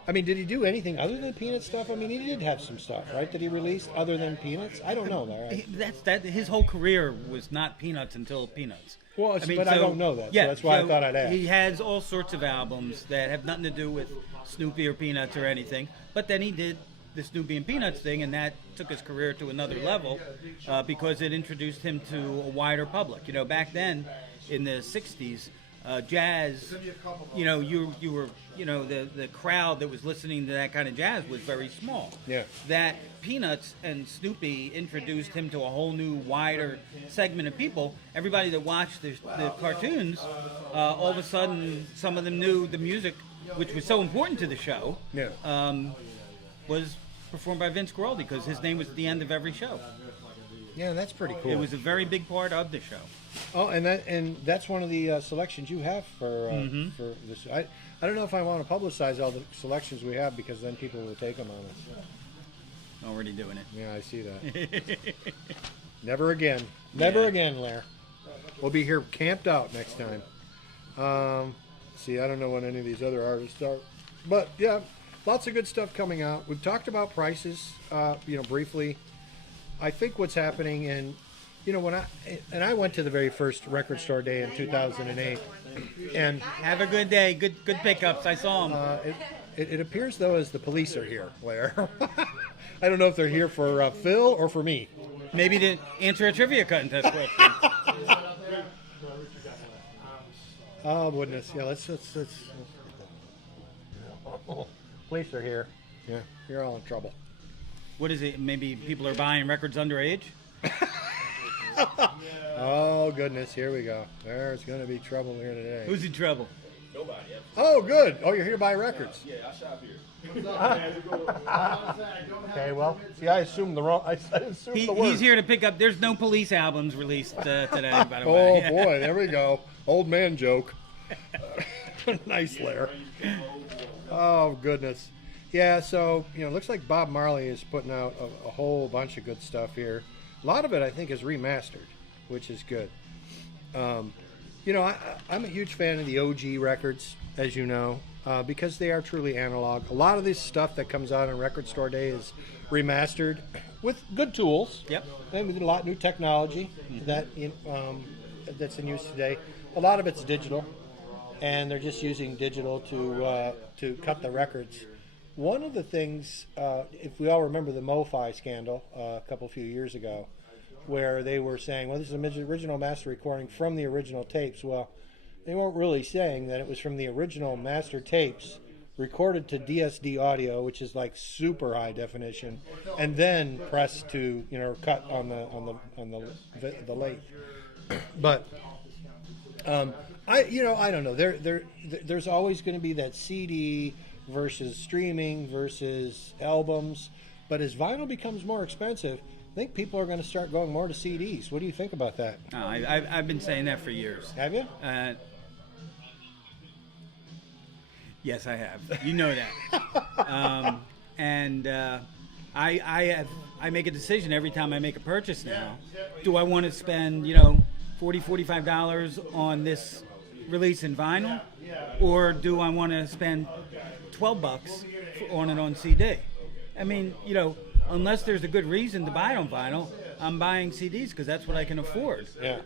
I mean, did he do anything other than Peanut stuff? I mean, he did have some stuff, right? That he released other than Peanuts. I don't know. Larry. That. His whole career was not Peanuts until Peanuts. Well, but I don't know that, so that's why I thought I'd ask. He has all sorts of albums that have nothing to do with Snoopy or Peanuts or anything, but then he did the Snoopy and Peanuts thing, and that took his career to another level because it introduced him to a wider public. You know, back then in the '60s, jazz. You know, you were the crowd that was listening to that kind of jazz was very small. Yeah. That Peanuts and Snoopy introduced him to a whole new, wider segment of people. Everybody that watched the cartoons, all of a sudden, some of them knew the music, which was so important to the show. Yeah. Was performed by Vince Guaraldi because his name was at the end of every show. Yeah, that's pretty cool. It was a very big part of the show. Oh, and that's one of the selections you have for this. I don't know if I want to publicize all the selections we have because then people will take them on us. Already doing it. Yeah, I see that. Never again. Never again, Lair. We'll be here camped out next time. See, I don't know when any of these other artists are, but yeah, lots of good stuff coming out. We've talked about prices, briefly. I think what's happening, and when I went to the very first Record Store Day in 2008, and Have a good day. Good pickups. I saw them. it appears though as the police are here, Lair. I don't know if they're here for Phil or for me. Maybe to answer a trivia contest question. Oh goodness, yeah. Let's. Police are here. Yeah, you're all in trouble. What is it? Maybe people are buying records underage? Oh goodness, here we go. There's going to be trouble here today. Who's in trouble? Oh, good. Oh, you're here to buy records. Yeah, I shop here. Okay, well, see, I assumed the wrong. I assumed the word. He's here to pick up. There's no police albums released today, by the Oh way. boy, there we go. Old man joke. Nice, Lair. Oh goodness. Yeah, so it looks like Bob Marley is putting out a whole bunch of good stuff here. A lot of it, I think, is remastered, which is good. I'm a huge fan of the OG records, as you know, because they are truly analog. A lot of this stuff that comes out on Record Store Day is remastered with good tools. Yep. And with a lot of new technology that's in use today. A lot of it's digital, and they're just using digital to cut the records. One of the things, if we all remember the MoFi scandal a few years ago, where they were saying, well, this is an original master recording from the original tapes. Well, they weren't really saying that it was from the original master tapes recorded to DSD audio, which is like super high definition, and then pressed to cut on the lathe. But I don't know. There's always going to be that CD versus streaming versus albums, but as vinyl becomes more expensive, I think people are going to start going more to CDs. What do you think about that? I've been saying that for years. Have you? Yes, I have. You know that. I make a decision every time I make a purchase now. Do I want to spend $40, $45 on this release in vinyl, or do I want to spend $12 on it on CD? I mean, unless there's a good reason to buy it on vinyl, I'm buying CDs because that's what I can afford. Yeah.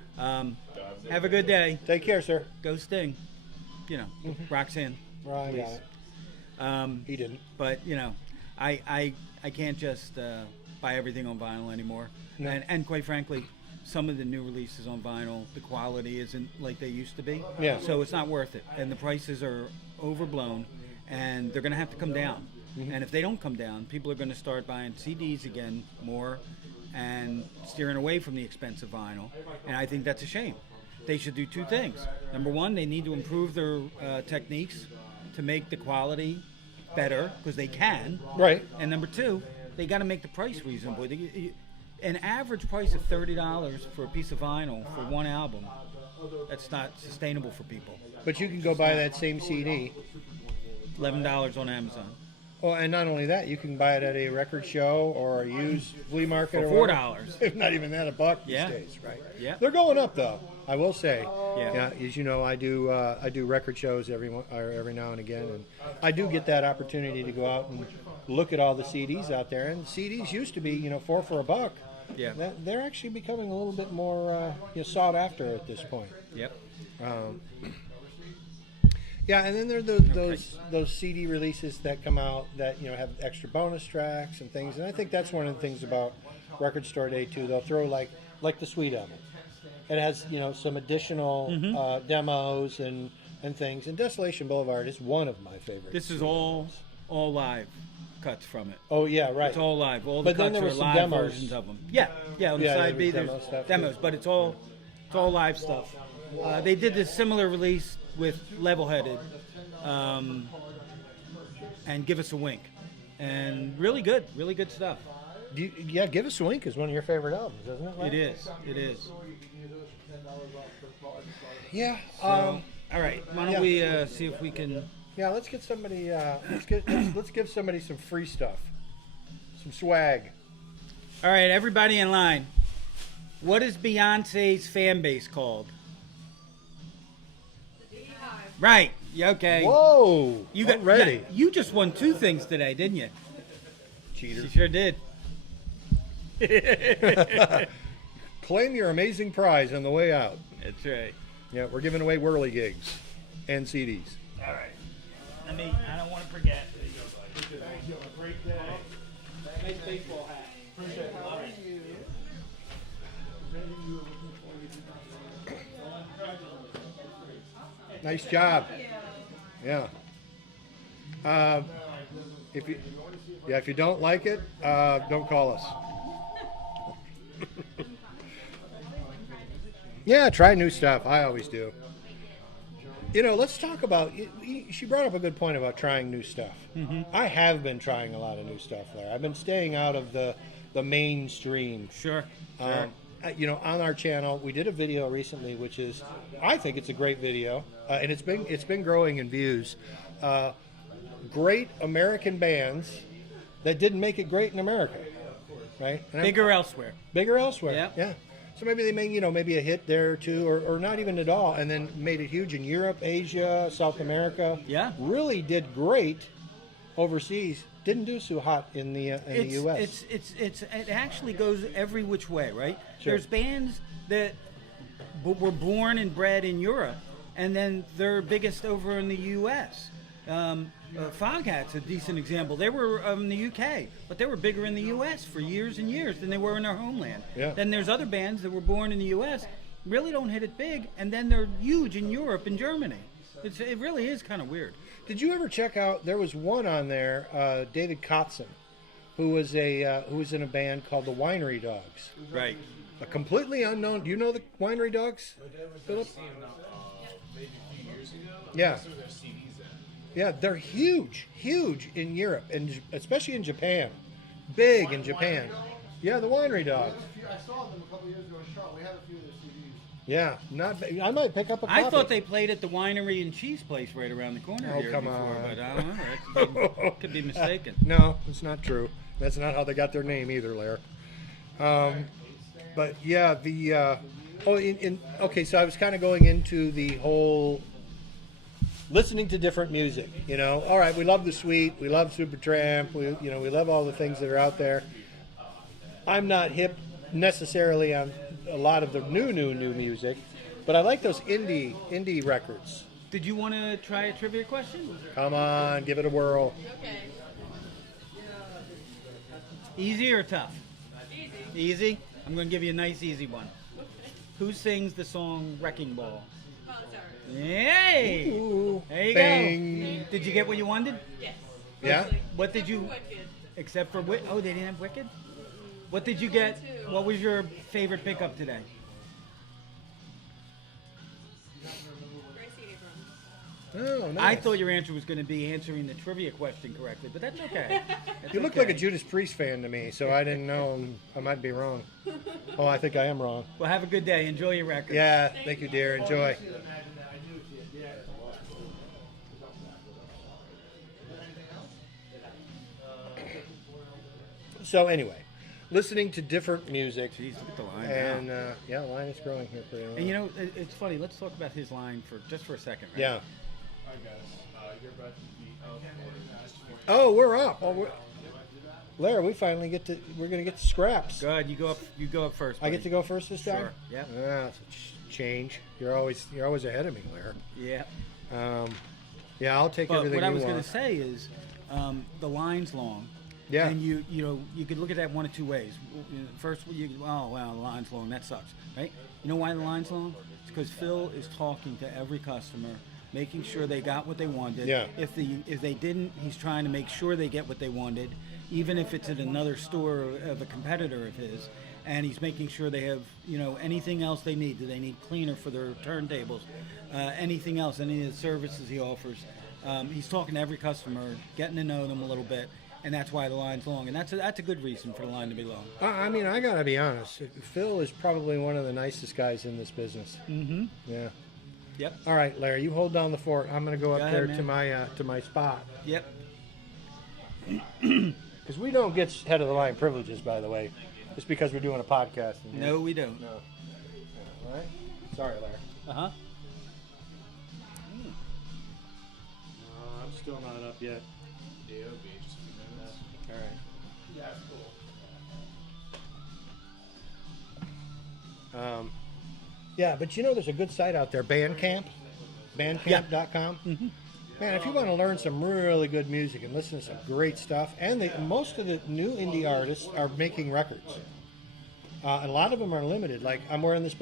Have a good day. Take care, sir. Go Sting. Roxanne. Right, please. got it. He didn't. But I can't just buy everything on vinyl anymore. No. And quite frankly, some of the new releases on vinyl, the quality isn't like they used to be. Yeah. So it's not worth it. And the prices are overblown, and they're going to have to come down. Mm-hmm. And if they don't come down, people are going to start buying CDs again more and steering away from the expensive vinyl. And I think that's a shame. They should do two things. Number one, they need to improve their techniques to make the quality better, because they can. Right. And number two, they got to make the price reasonable. An average price of $30 for a piece of vinyl for one album, that's not sustainable for people. But you can go buy that same CD. $11 on Amazon. Oh, and not only that, you can buy it at a record show or a used flea market For or $4. If not even that, $1 these Yeah. days, right? Yeah. They're going up though. I will say. Yeah. As you know, I do record shows every now and again, and I do get that opportunity to go out and look at all the CDs out there. And CDs used to be, $4 for $1. Yeah. They're actually becoming a little bit more sought after at this point. Yep. Yeah, and then there are those CD releases that come out that have extra bonus tracks and things, and I think that's one of the things about Record Store Day too. They'll throw like the Sweet album. It has some additional demos and things. And Desolation Boulevard is one of my favorites. This is all live cuts from it. Oh yeah, right. It's all live. All the But then cuts there are was some live demos. versions of them. Yeah. On the Yeah, side there B, was there's demo stuff, demos, too. but it's all live stuff. They did this similar release with Level-Headed, and Give Us a Wink, and really good stuff. Give Us a Wink is one of your favorite albums, isn't it? Larry? It is. Yeah. So, all right, why don't yeah. we see if we can? Yeah, let's get somebody. Let's give somebody some free stuff, some swag. All right, everybody in line. What is Beyonce's fan base called? Right. Yeah, okay. Whoa! You got ready? yeah, you just won 2 things today, didn't you? Cheater. You sure did. Claim your amazing prize on the way out. That's right. Yeah, we're giving away whirly gigs and CDs. All right. I don't want to forget. Thank you. Have a great day. Nice baseball hat. Appreciate it. How are you? Nice job. Yeah. If you don't like it, don't call us. Yeah, try new stuff. I always do. Let's talk about. She brought up a good point about trying new stuff. Mm-hmm. I have been trying a lot of new stuff there. I've been staying out of the mainstream. Sure. On our channel, we did a video recently, which is, I think it's a great video, and it's been growing in views. Great American bands that didn't make it great in America, right? And Bigger elsewhere. Bigger elsewhere. Yep. Yeah. So maybe they made maybe a hit there or two, or not even at all, and then made it huge in Europe, Asia, South America. Yeah. Really did great overseas. Didn't do so hot in the U.S. It actually goes every which way, right? Sure. There's bands that were born and bred in Europe, and then they're biggest over in the U.S. Foghat's a decent example. They were in the U.K., but they were bigger in the U.S. for years and years than they were in their homeland. Yeah. Then there's other bands that were born in the U.S., really don't hit it big, and then they're huge in Europe and Germany. It really is kind of weird. Did you ever check out? There was one on there, David Kotzen, who was in a band called the Winery Dogs. Right. A completely unknown. Do you know the Winery Dogs, Philip? Maybe a few years ago. Yeah. Some of their CDs then. Yeah, they're huge in Europe, and especially in Japan. Big in Japan. Yeah, the Winery Dogs. I saw them a couple years ago in Charlotte. We had a few of their CDs. Yeah, I might pick up a copy. I thought they played at the winery and cheese place right around the corner Oh, here come before, on. but I don't know. Could be mistaken. No, it's not true. That's not how they got their name either, Lair. But yeah, okay, so I was kind of going into the whole listening to different music. All right, we love the Sweet, we love Supertramp, we love all the things that are out there. I'm not hip necessarily on a lot of the new music, but I like those indie records. Did you want to try a trivia question? Come on, give it a whirl. Okay. Easy or tough? Easy? I'm going to give you a nice easy one. Who sings the song Wrecking Ball? Oh, sorry. Yay! Ooh, There you bang. go. Did you get what you wanted? Yes. Yeah? What did you... Wicked. Except for... Oh, they didn't have Wicked? What did you get? What was your favorite pickup today? Gracie Abrams. Oh, nice. I thought your answer was going to be answering the trivia question correctly, but that's okay. That's You look okay. like a Judas Priest fan to me, so I didn't know. I might be wrong. Oh, I think I am wrong. Well, have a good day. Enjoy your record. Yeah, thank you, dear. Enjoy. So anyway, listening to different music, Jeez, look at the line and now. yeah, the line is growing here pretty long. And you know, it's funny. Let's talk about his line for just for a second, right? Yeah. Alright guys, you're about to be out for Oh, we're up. Oh, Larry, we finally get to. We're gonna get to scraps. Go ahead. You go up. You go up first. I get to go first this time. Sure. Yep. That's a change. You're always ahead of me, Larry. Yeah. Yeah, I'll take But everything what I you was want. going to say is, the line's long. Yeah. And you know you could look at that one of two ways. First, oh wow, the line's long. That sucks, right? You know why the line's long? It's because Phil is talking to every customer, making sure they got what they wanted. Yeah. If they didn't, he's trying to make sure they get what they wanted, even if it's at another store of a competitor of his. And he's making sure they have, anything else they need. Do they need cleaner for their turntables? Anything else, any of the services he offers. He's talking to every customer, getting to know them a little bit, and that's why the line's long. And that's a good reason for the line to be long. I mean, I gotta be honest. Phil is probably one of the nicest guys in this business. Mm-hmm. Yeah. Yep. All right, Larry, you hold down the fort. I'm gonna go up Go ahead, there man. to my spot. Yep. Because we don't get head of the line privileges, by the way, just because we're doing a podcast. No, we don't. No. All right. Sorry, Larry. Uh-huh. I'm still not up yet. Yeah, it'll be just a few minutes. All right. Yeah, it's cool. Yeah, but there's a good site out there, Bandcamp, bandcamp.com. Mm-hmm. Man, if you want to learn some really good music and listen to some great stuff, and most of the new indie artists are making records. And a lot of them are limited. Like I'm wearing this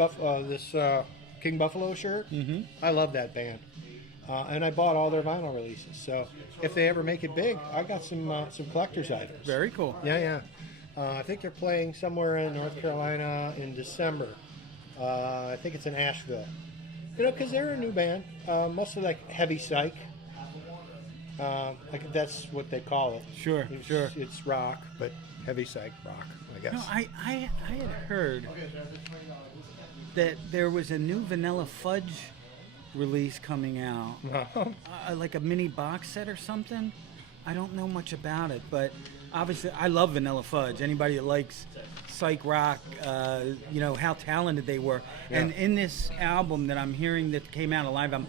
King Buffalo shirt. Mm-hmm. I love that band, and I bought all their vinyl releases. So if they ever make it big, I got some collector's items. Very cool. Yeah. I think they're playing somewhere in North Carolina in December. I think it's in Asheville. Because they're a new band, mostly like heavy psych. Like that's what they call it. Sure, sure. It's rock, but heavy psych rock, I guess. No, I had heard that there was a new Vanilla Fudge release coming out, like a mini box set or something. I don't know much about it, but obviously I love Vanilla Fudge. Anybody that likes psych rock, how talented they were. Yeah. And in this album that I'm hearing that came out, a live album,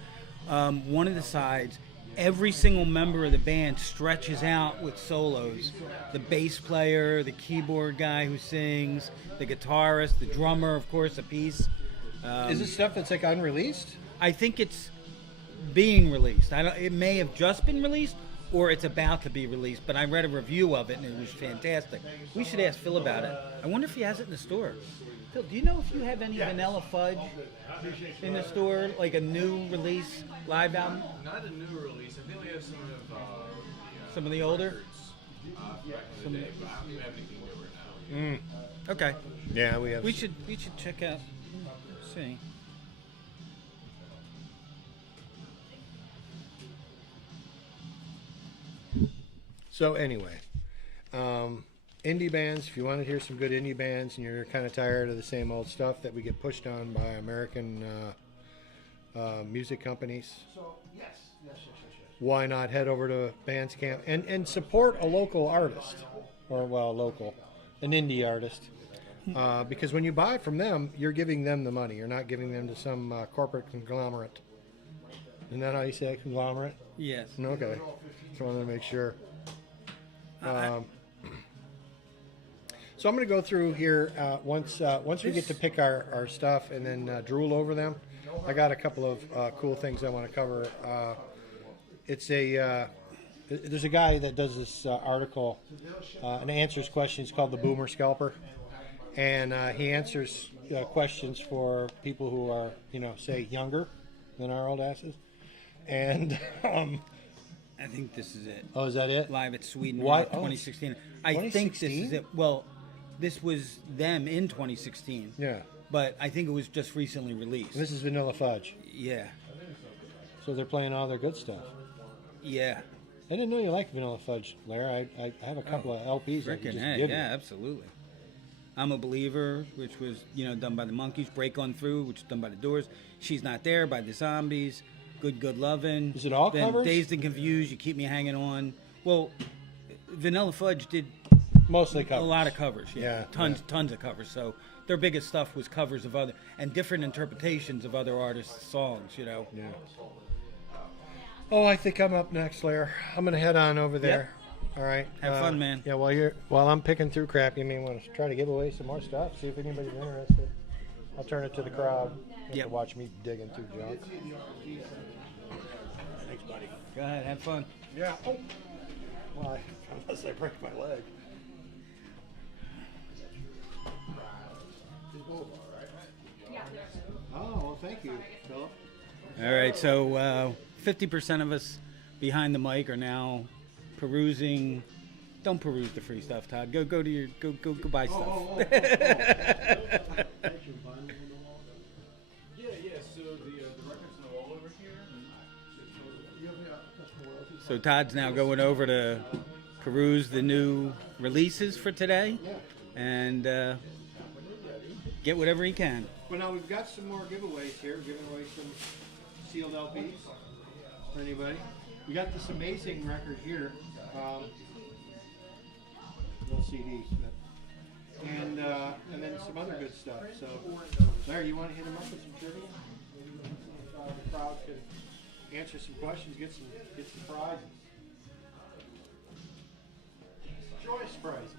one of the sides, every single member of the band stretches out with solos. The bass player, the keyboard guy who sings, the guitarist, the drummer, of course, a piece. Is this stuff that's like unreleased? I think it's being released. It may have just been released, or it's about to be released. But I read a review of it, and it was fantastic. We should ask Phil about it. I wonder if he has it in the store. Phil, do you know if you have any Vanilla Fudge in the store, like a new release live album? Not a new release. I think we have Some of the older? records, back in the day, but I don't think we have anything newer now. Okay. Yeah, we have. We should check out. See. So anyway, indie bands. If you want to hear some good indie bands, and you're kind of tired of the same old stuff that we get pushed on by American music companies, why not head over to Bandcamp and support a local artist, an indie artist, because when you buy from them, you're giving them the money. You're not giving them to some corporate conglomerate. Isn't that how you say it, conglomerate? Yes. Okay, just wanted to make sure. So I'm going to go through here once we get to pick our stuff and then drool over them. I got a couple of cool things I want to cover. There's a guy that does this article and answers questions called the Boomer Scalper, and he answers questions for people who are, say younger than our old asses. And I think this is it. oh, is that it? Live at Sweden Why- Rock 2016. I think this 2016? is it. Well, this was them in 2016. Yeah. But I think it was just recently released. This is Vanilla Fudge. Yeah. So they're playing all their good stuff. Yeah. I didn't know you liked Vanilla Fudge, Larry. I have a couple of LPs I could Frickin' just A, give yeah, you. absolutely. I'm a Believer, which was, done by the Monkees. Break On Through, which was done by the Doors. She's Not There by the Zombies. Good Lovin'. Is it all then covers? Dazed and Confused, You Keep Me Hanging On. Well, Vanilla Fudge did Mostly covers. a lot of covers. Yeah, Tons of covers. So their biggest stuff was covers of other and different interpretations of other artists' songs. Yeah. Oh, I think I'm up next, Larry. I'm gonna head on over there. All right. Have fun, man. Yeah. While I'm picking through crap, you may want to try to give away some more stuff. See if anybody's interested. I'll turn it to the crowd. You have Yep. to watch me digging through junk. Thanks, buddy. Go ahead, have fun. Yeah. Oh. Well, unless I break my leg. Oh, well, thank you, Philip. All right, so 50% of us behind the mic are now perusing. Don't peruse the free stuff, Todd. Go to your go buy stuff. So the records are all over here. So Todd's now going over to peruse the new releases for today, and get whatever he can. Well, now we've got some more giveaways here. Giving away some sealed LPs for anybody. We got this amazing record here. Little CDs, and then some other good stuff. So, Larry, you want to hit him up with some trivia? The crowd can answer some questions, get some prizes. Choice prizes.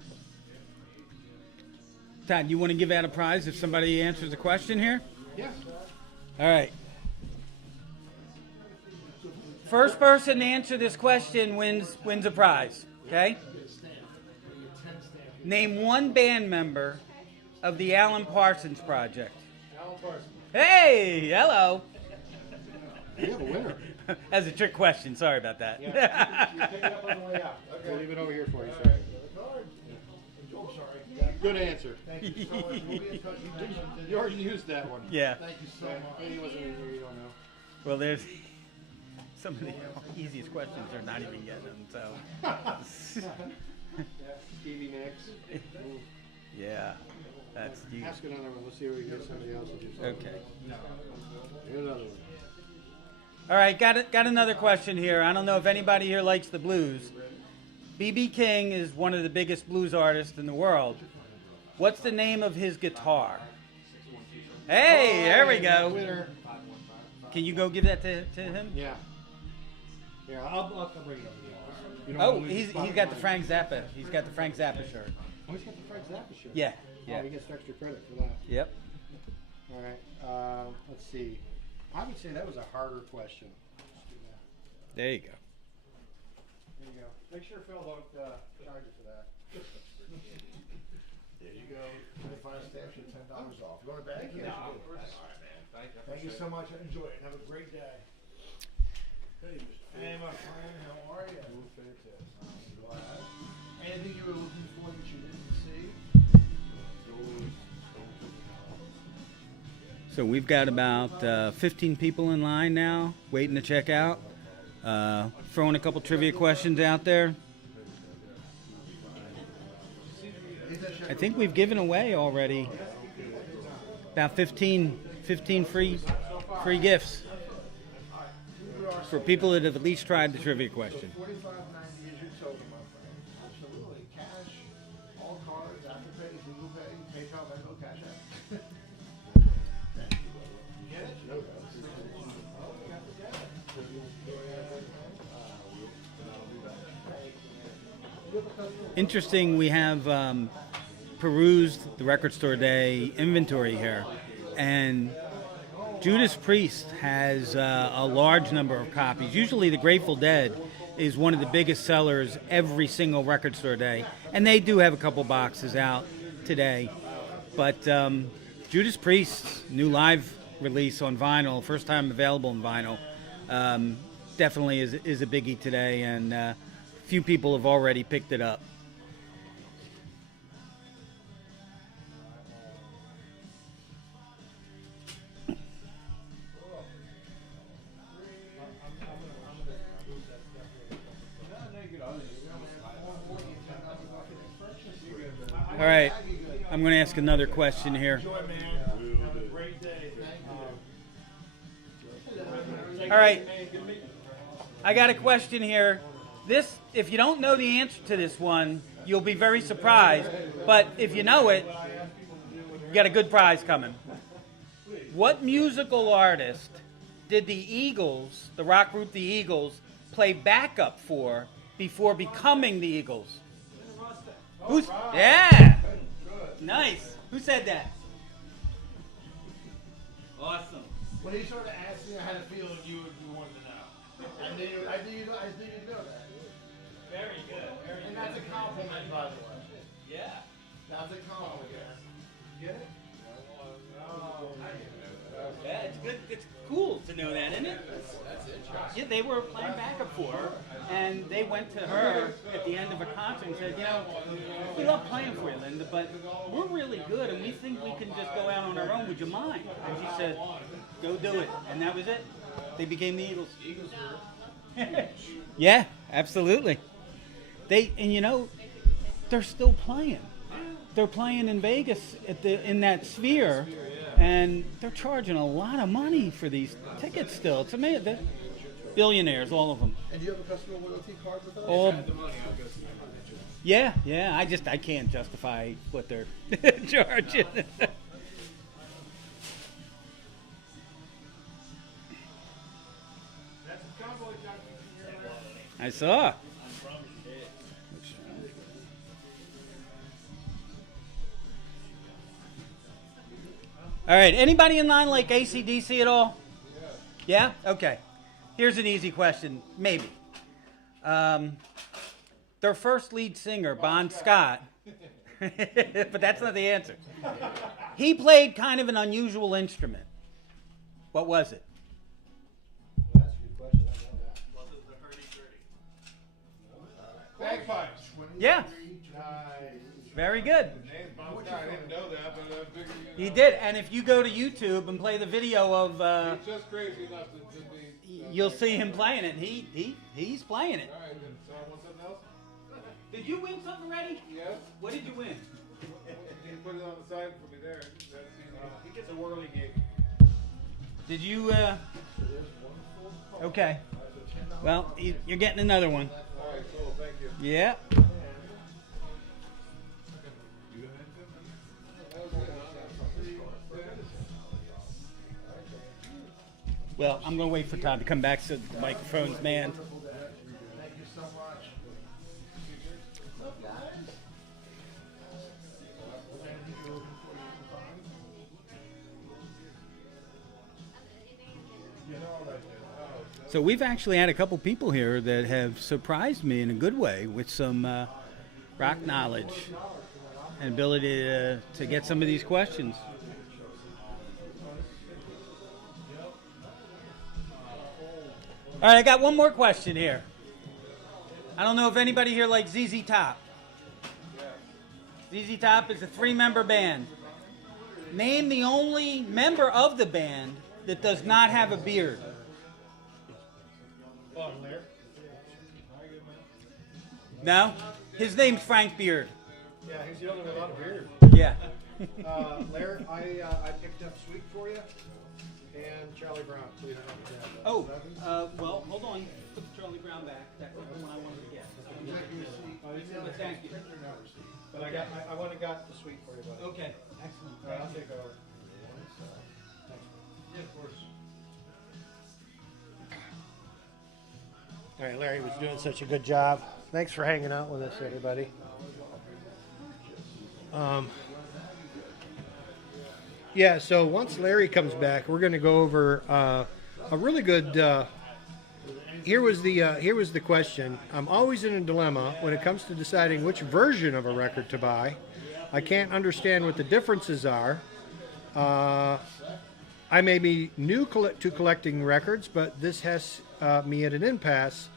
Todd, you want to give out a prize if somebody answers a question here? Yeah. All right. First person to answer this question wins a prize. Okay. Name one band member of the Alan Parsons Project. Alan Parsons. Hey, hello. We have a winner. That's a trick question. Sorry about that. You pick it up on the way out. We'll leave it over here for you, sir. Oh, sorry. Good answer. Thank you so much. We'll be in touch. You already used that one. Yeah. Thank you so much. Maybe he wasn't in here, you don't know. Well, there's some of the easiest questions are not even getting them. So. Stevie Nicks. Yeah, that's you. Ask another one. Let's see if we can get somebody else to do something. Okay. Here's another one. All right, got another question here. I don't know if anybody here likes the blues. B.B. King is one of the biggest blues artists in the world. What's the name of his guitar? Hey, there we go. Winner. Can you go give that to him? Yeah. Yeah, I'll bring it over here. You don't Oh, want to lose he's the spot got of the mine. Frank Zappa. He's got the Frank Zappa shirt. Oh, he's got the Frank Zappa shirt. Yeah. Oh, Yeah. he gets extra credit for that. Yep. All right. Let's see. I would say that was a harder question. Let's do that. There you go. There you go. Make sure Phil don't charge you for that. There you go. 25 stamps and $10 off. Going back? Thank you. All right, man. Thank you so much. Enjoy it. Have a great day. Hey, Mr. Hey, my friend. How are you? Fantastic. Glad. Anything you were looking for that you didn't see? So we've got about 15 people in line now, waiting to check out. Throwing a couple trivia questions out there. I think we've given away already about 15 free gifts for people that have at least tried the trivia question. $45.90 is your total, my friend. Absolutely. Cash, all cards, Apple Pay, Google Pay, PayPal, Venmo, Cash App. Get it? No. Interesting, we have perused the Record Store Day inventory here, and Judas Priest has a large number of copies. Usually the Grateful Dead is one of the biggest sellers every single Record Store Day, and they do have a couple boxes out today. But Judas Priest's new live release on vinyl, first time available on vinyl, definitely is a biggie today, and a few people have already picked it up. All right, I'm going to ask another question here. All right, I got a question here. This, if you don't know the answer to this one, you'll be very surprised. But if you know it, you got a good prize coming. What musical artist did the Eagles, the rock group the Eagles, play backup for before becoming the Eagles? Who's? Yeah. Nice. Who said that? Awesome. When he sort of asked me, I had a feeling you wanted to know. I knew you'd know that. Very good. And that's a compliment, by the way. Yeah. That's a compliment. Get it? Yeah, it's good. It's cool to know that, isn't it? That's interesting. Yeah, they were playing backup for her, and they went to her at the end of a concert and said, we love playing for you, Linda, but we're really good, and we think we can just go out on our own. Would you mind? And she said, go do it. And that was it. They became the Eagles. Yeah, absolutely. They're still playing. They're playing in Vegas in that Sphere. And they're charging a lot of money for these tickets still. It's amazing. They're billionaires, all of them. And do you have a customer loyalty card with us? Yeah. I can't justify what they're charging. I saw. All right, anybody in line like AC/DC at all? Yeah? Okay. Here's an easy question, maybe. Their first lead singer, Bon Scott, but that's not the answer. He played kind of an unusual instrument. What was it? That's a good question. Was it the hurdy-gurdy? Bagpipes. Yeah. Nice. Very good. I didn't know that, but I figured He did, and if you go to YouTube and play the video of, he's just crazy enough to be. you'll see him playing it. He's playing it. All right, then. So I want something else? Did you win something already? Yes. What did you win? He put it on the side for me there. He gets a whirly gig. Did you? Okay. Well, you're getting another one. All right, cool. Thank you. Yeah. Well, I'm going to wait for Todd to come back so the microphone's manned. Thank you so much. What's up, guys? Anything you're looking for, you can find? You know right there. So we've actually had a couple people here that have surprised me in a good way with some rock knowledge and ability to get some of these questions. All right, I got one more question here. I don't know if anybody here likes ZZ Top. ZZ Top is a 3-member band. Name the only member of the band that does not have a beard. No? His name's Frank Beard. Yeah, he's the only one without a beard. Yeah. Larry, I picked up Sweet for you and Charlie Brown. So you don't have to have that. Oh, well, hold on. Put Charlie Brown back. That was the one I wanted to get. Thank you. But I went and got the Sweet for you, buddy. Okay. Excellent. All right, I'll take over. Yeah, of course. All right, Larry was doing such a good job. Thanks for hanging out with us, everybody. Yeah, so once Larry comes back, we're going to go over a really good. Here was the question. I'm always in a dilemma when it comes to deciding which version of a record to buy. I can't understand what the differences are. I may be new to collecting records, but this has me at an impasse.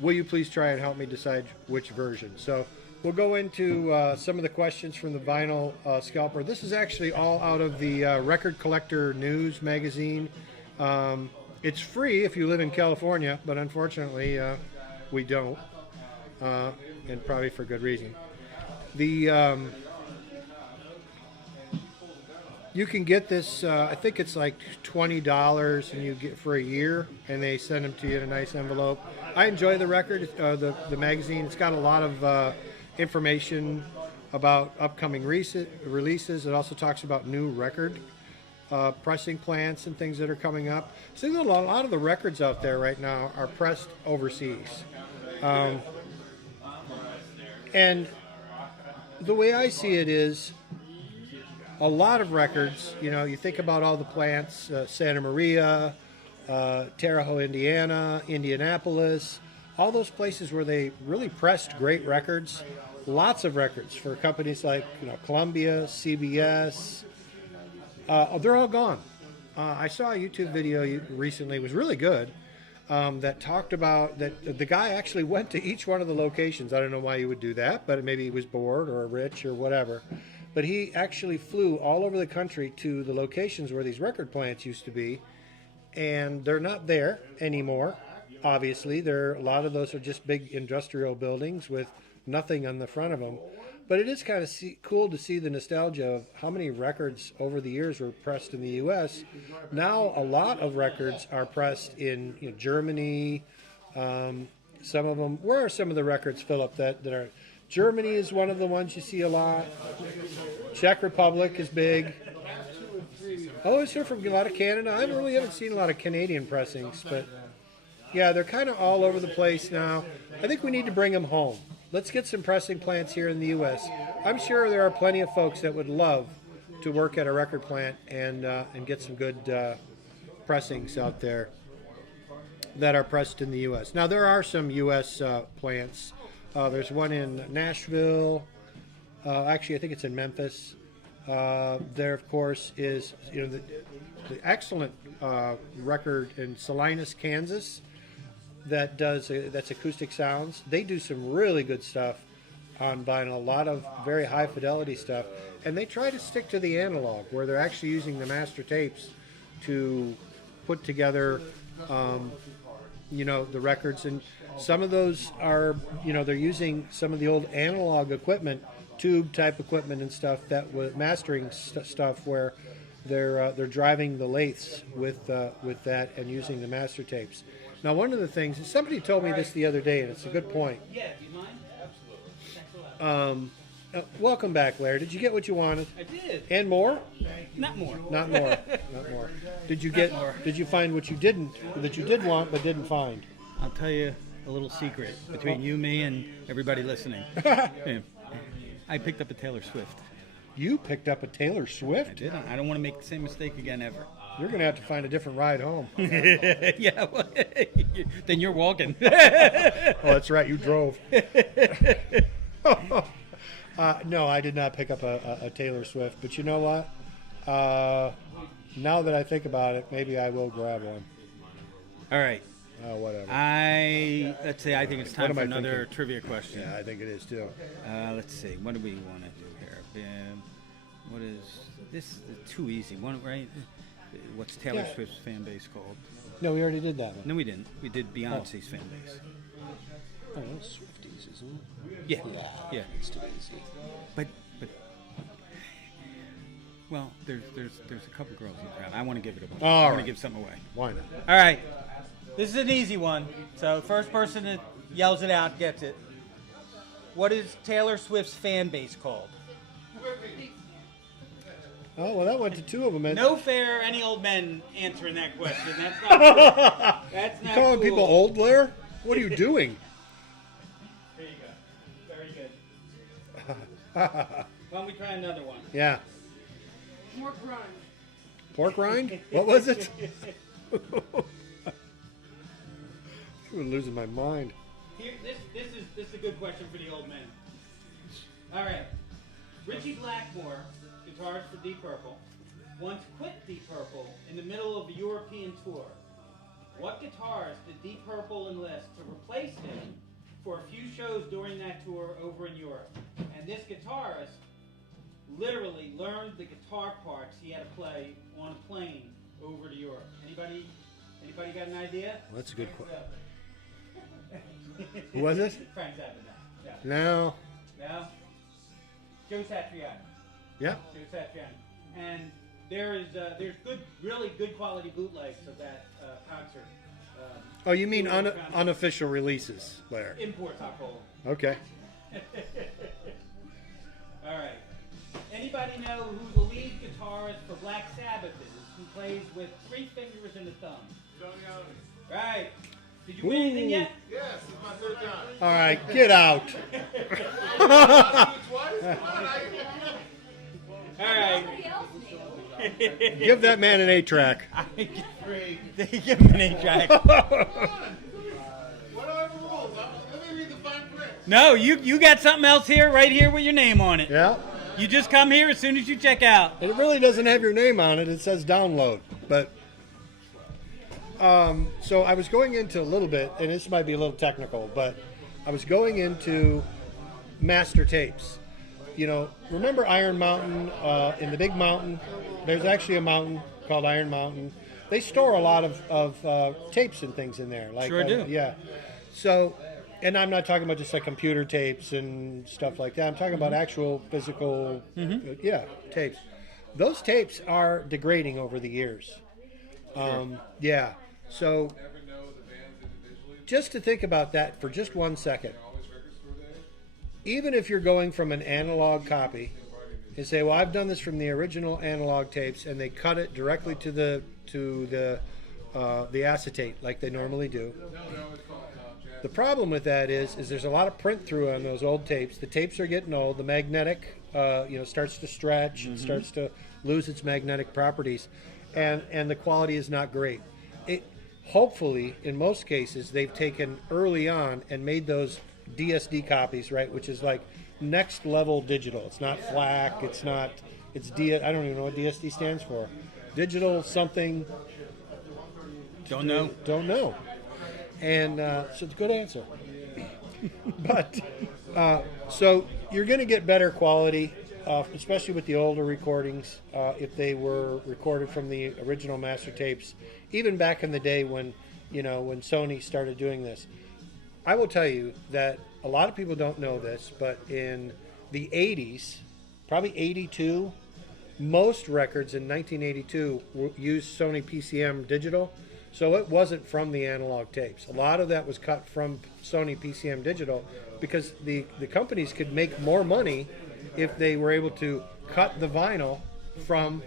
Will you please try and help me decide which version? So we'll go into some of the questions from the Vinyl Scalper. This is actually all out of the Record Collector News magazine. It's free if you live in California, but unfortunately we don't, and probably for good reason. You can get this, I think it's like $20 and you get for a year, and they send them to you in a nice envelope. I enjoy the record, the magazine. It's got a lot of information about upcoming releases. It also talks about new record pressing plants and things that are coming up. So a lot of the records out there right now are pressed overseas. And the way I see it is, a lot of records, you know, you think about all the plants, Santa Maria, Terre Haute, Indiana, Indianapolis, all those places where they really pressed great records. Lots of records for companies like, you know, Columbia, CBS. They're all gone. I saw a YouTube video recently, it was really good, that talked about that the guy actually went to each one of the locations. I don't know why he would do that, but maybe he was bored or rich or whatever. But he actually flew all over the country to the locations where these record plants used to be, and they're not there anymore. Obviously, a lot of those are just big industrial buildings with nothing on the front of them. But it is kind of cool to see the nostalgia of how many records over the years were pressed in the U.S. Now a lot of records are pressed in Germany. Some of them. Where are some of the records, Philip, that are? Germany is one of the ones you see a lot. Czech Republic is big. Oh, is here from a lot of Canada? I really haven't seen a lot of Canadian pressings, but yeah, they're kind of all over the place now. I think we need to bring them home. Let's get some pressing plants here in the U.S. I'm sure there are plenty of folks that would love to work at a record plant and get some good pressings out there that are pressed in the U.S. Now, there are some U.S. plants. There's one in Nashville. Actually, I think it's in Memphis. There, of course, is the excellent record in Salinas, Kansas, that's acoustic sounds. They do some really good stuff on vinyl, a lot of very high fidelity stuff, and they try to stick to the analog, where they're actually using the master tapes to put together the records. And some of those are, they're using some of the old analog equipment, tube type equipment and stuff, that with mastering stuff where they're driving the lathes with that and using the master tapes. Now, one of the things, somebody told me this the other day, and it's a good point. Yeah, do you mind? Absolutely. Welcome back, Larry. Did you get what you wanted? I did. And more? Not more. Not more. Not more. Did you find what you did want but didn't find? I'll tell you a little secret between you, me, and everybody listening. Yeah. I picked up a Taylor Swift. You picked up a Taylor Swift? I did. I don't want to make the same mistake again ever. You're going to have to find a different ride home. Yeah, well, then you're walking. Oh, that's right. You drove. No, I did not pick up a Taylor Swift. But you know what? Now that I think about it, maybe I will grab one. All right. Oh, whatever. Let's see. I think it's time for another trivia question. Yeah, I think it is too. Let's see. What do we want to do here? What is this? Is too easy. One, right? What's Taylor Swift's fan base called? No, we already did that one. No, we didn't. We did Beyonce's fan base. Oh, that's Swifties, isn't it? Yeah. It's too easy. But well, there's a couple girls in the crowd. I want to give it a. I want to give something away. Why not? All right. This is an easy one. So first person that yells it out gets it. What is Taylor Swift's fan base called? Oh, well, that went to two of them. No fair, any old men answering that question. That's not cool. That's not calling cool. people old, Blair? What are you doing? There you go. Very good. Why don't we try another one? Yeah. Pork rind. Pork rind? What was it? I'm losing my mind. Here, this is a good question for the old men. All right. Richie Blackmore, guitarist for Deep Purple, once quit Deep Purple in the middle of a European tour. What guitarist did Deep Purple enlist to replace him for a few shows during that tour over in Europe? And this guitarist literally learned the guitar parts he had to play on a plane over to Europe. Anybody got an idea? Well, that's a good question. Who was it? Frank Zappa. Yeah. No. No? Joe Satriani. Yeah. Joe Satriani. And there's good, really good quality bootlegs of that concert. Oh, you mean unofficial releases, Blair? Imports, I'll call them. Okay. All right. Anybody know who the lead guitarist for Black Sabbath is? Who plays with 3 fingers and a thumb? Right. Did you win anything yet? Yes, it's my third time. All right, get out. All right. Give that man an 8-track. They give him an 8-track. What are the rules? Let me read the fine print. No, you got something else here, right here with your name on it. Yeah. You just come here as soon as you check out. And it really doesn't have your name on it. It says download. But so I was going into a little bit, and this might be a little technical, but I was going into master tapes. You know, remember Iron Mountain in the big mountain? There's actually a mountain called Iron Mountain. They store a lot of tapes and things in there. Like, Sure do. Yeah. So, and I'm not talking about just like computer tapes and stuff like that. I'm talking about actual physical, tapes. Those tapes are degrading over the years. Yeah. So, just to think about that for just 1 second. Even if you're going from an analog copy and say, well, I've done this from the original analog tapes, and they cut it directly to the acetate like they normally do. The problem with that is there's a lot of print through on those old tapes. The tapes are getting old. The magnetic, starts to stretch and starts to lose its magnetic properties, and the quality is not great. Hopefully, in most cases, they've taken early on and made those DSD copies, right, which is like next level digital. It's not FLAC. It's I don't even know what DSD stands for. Digital something. Don't know. Don't know. And so it's a good answer. But so you're going to get better quality, especially with the older recordings, if they were recorded from the original master tapes, even back in the day when Sony started doing this. I will tell you that a lot of people don't know this, but in the 80s, probably 82, most records in 1982 used Sony PCM digital, so it wasn't from the analog tapes. A lot of that was cut from Sony PCM digital because the companies could make more money if they were able to cut the vinyl from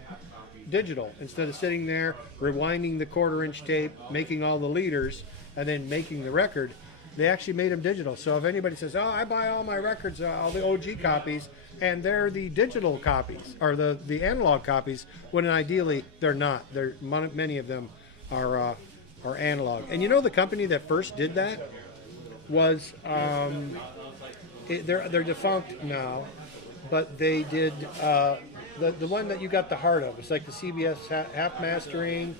digital instead of sitting there rewinding the 1/4-inch tape, making all the leaders, and then making the record. They actually made them digital. So if anybody says, oh, I buy all my records, all the OG copies, and they're the digital copies, or the analog copies, when ideally they're not. Many of them are analog. And you know the company that first did that was, they're defunct now, but they did the one that you got the heart of. It's like the CBS half mastering,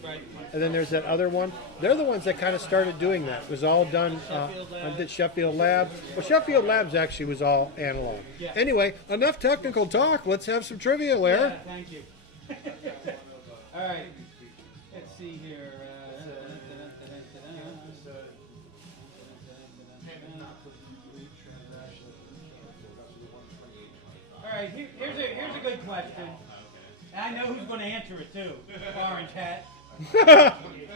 and then there's that other one. They're the ones that kind of started doing that. It was all done at Sheffield Labs. Well, Sheffield Labs actually was all analog. Yeah. Anyway, enough technical talk. Let's have some trivia, Lair. Yeah, thank you. All right. Let's see here. All right, here's a good question. And I know who's going to answer it too. Orange hat.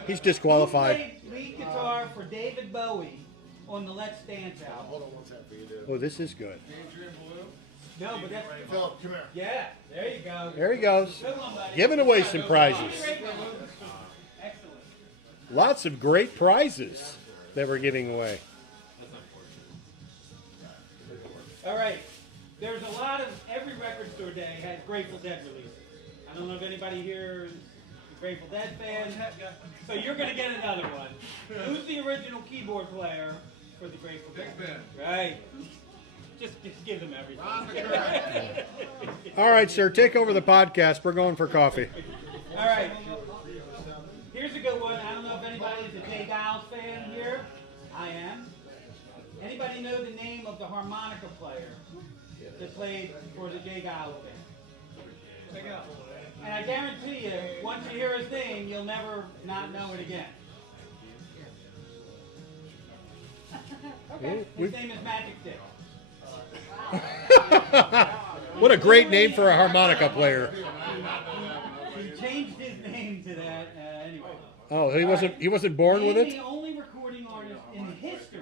He's disqualified. Who played lead guitar for David Bowie on the Let's Dance album? Hold on one second for you, dude. Oh, this is good. No, but that's Philip, come here. yeah. There you go. There he goes. Good one, buddy. Giving away some prizes. Excellent. Lots of great prizes that we're giving away. All right. There's a lot of every record store day has Grateful Dead releases. I don't know if anybody here is a Grateful Dead fan. So you're going to get another one. Who's the original keyboard player for the Grateful Dead? Big Ben. Right. Just give them everything. All right, sir, take over the podcast. We're going for coffee. All right. Here's a good one. I don't know if anybody's a Jay Giles fan here. I am. Anybody know the name of the harmonica player that played for the Jay Giles band? And I guarantee you, once you hear his name, you'll never not know it again. Okay. His name is Magic Dick. What a great name for a harmonica player. He changed his name to that anyway. Oh, he wasn't born with Name it? the only recording artist in history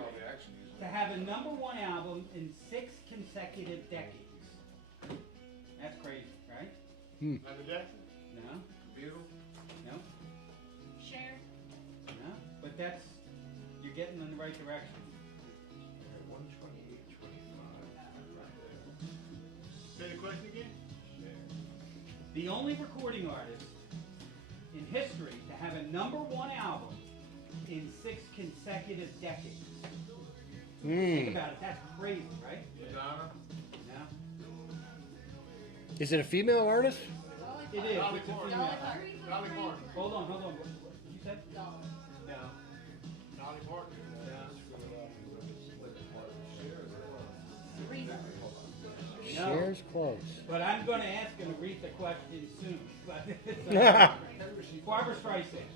to have a #1 album in 6 consecutive decades. That's crazy, right? Michael Jackson? No, Beatles? no, Share. no. But you're getting in the right direction. 128.25. Say the question again? The only recording artist in history to have a #1 album in 6 consecutive decades. Think about it. That's crazy, right? Madonna? No. Is it a female artist? It is. Dolly It's a Parton. female. Dolly Parton. Hold on. What you said? No. Dolly Parton. No. Shares close. But I'm going to ask an Aretha question soon. But Barbara Streisand.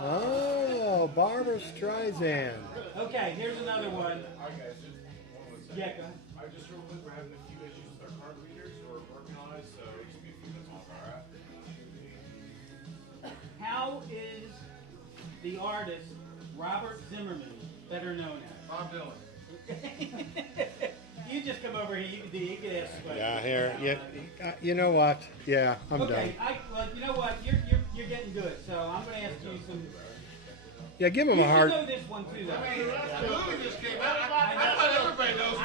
Oh, Barbara Streisand. Okay, here's another one. Hi guys, just one second. Yeah, go ahead. Just real quick, we're having a few issues with our card readers, so we're working on it, so just be a few minutes longer, alright? How is the artist Robert Zimmerman better known as? Bob Dylan. You just come over here. You can ask questions. Yeah, here. You know what? Yeah, I'm Okay, done. well, you know what? You're getting good. So I'm going to ask you some. Yeah, give him You a should hard. know this one too, though. The movie just came out. I thought everybody knows I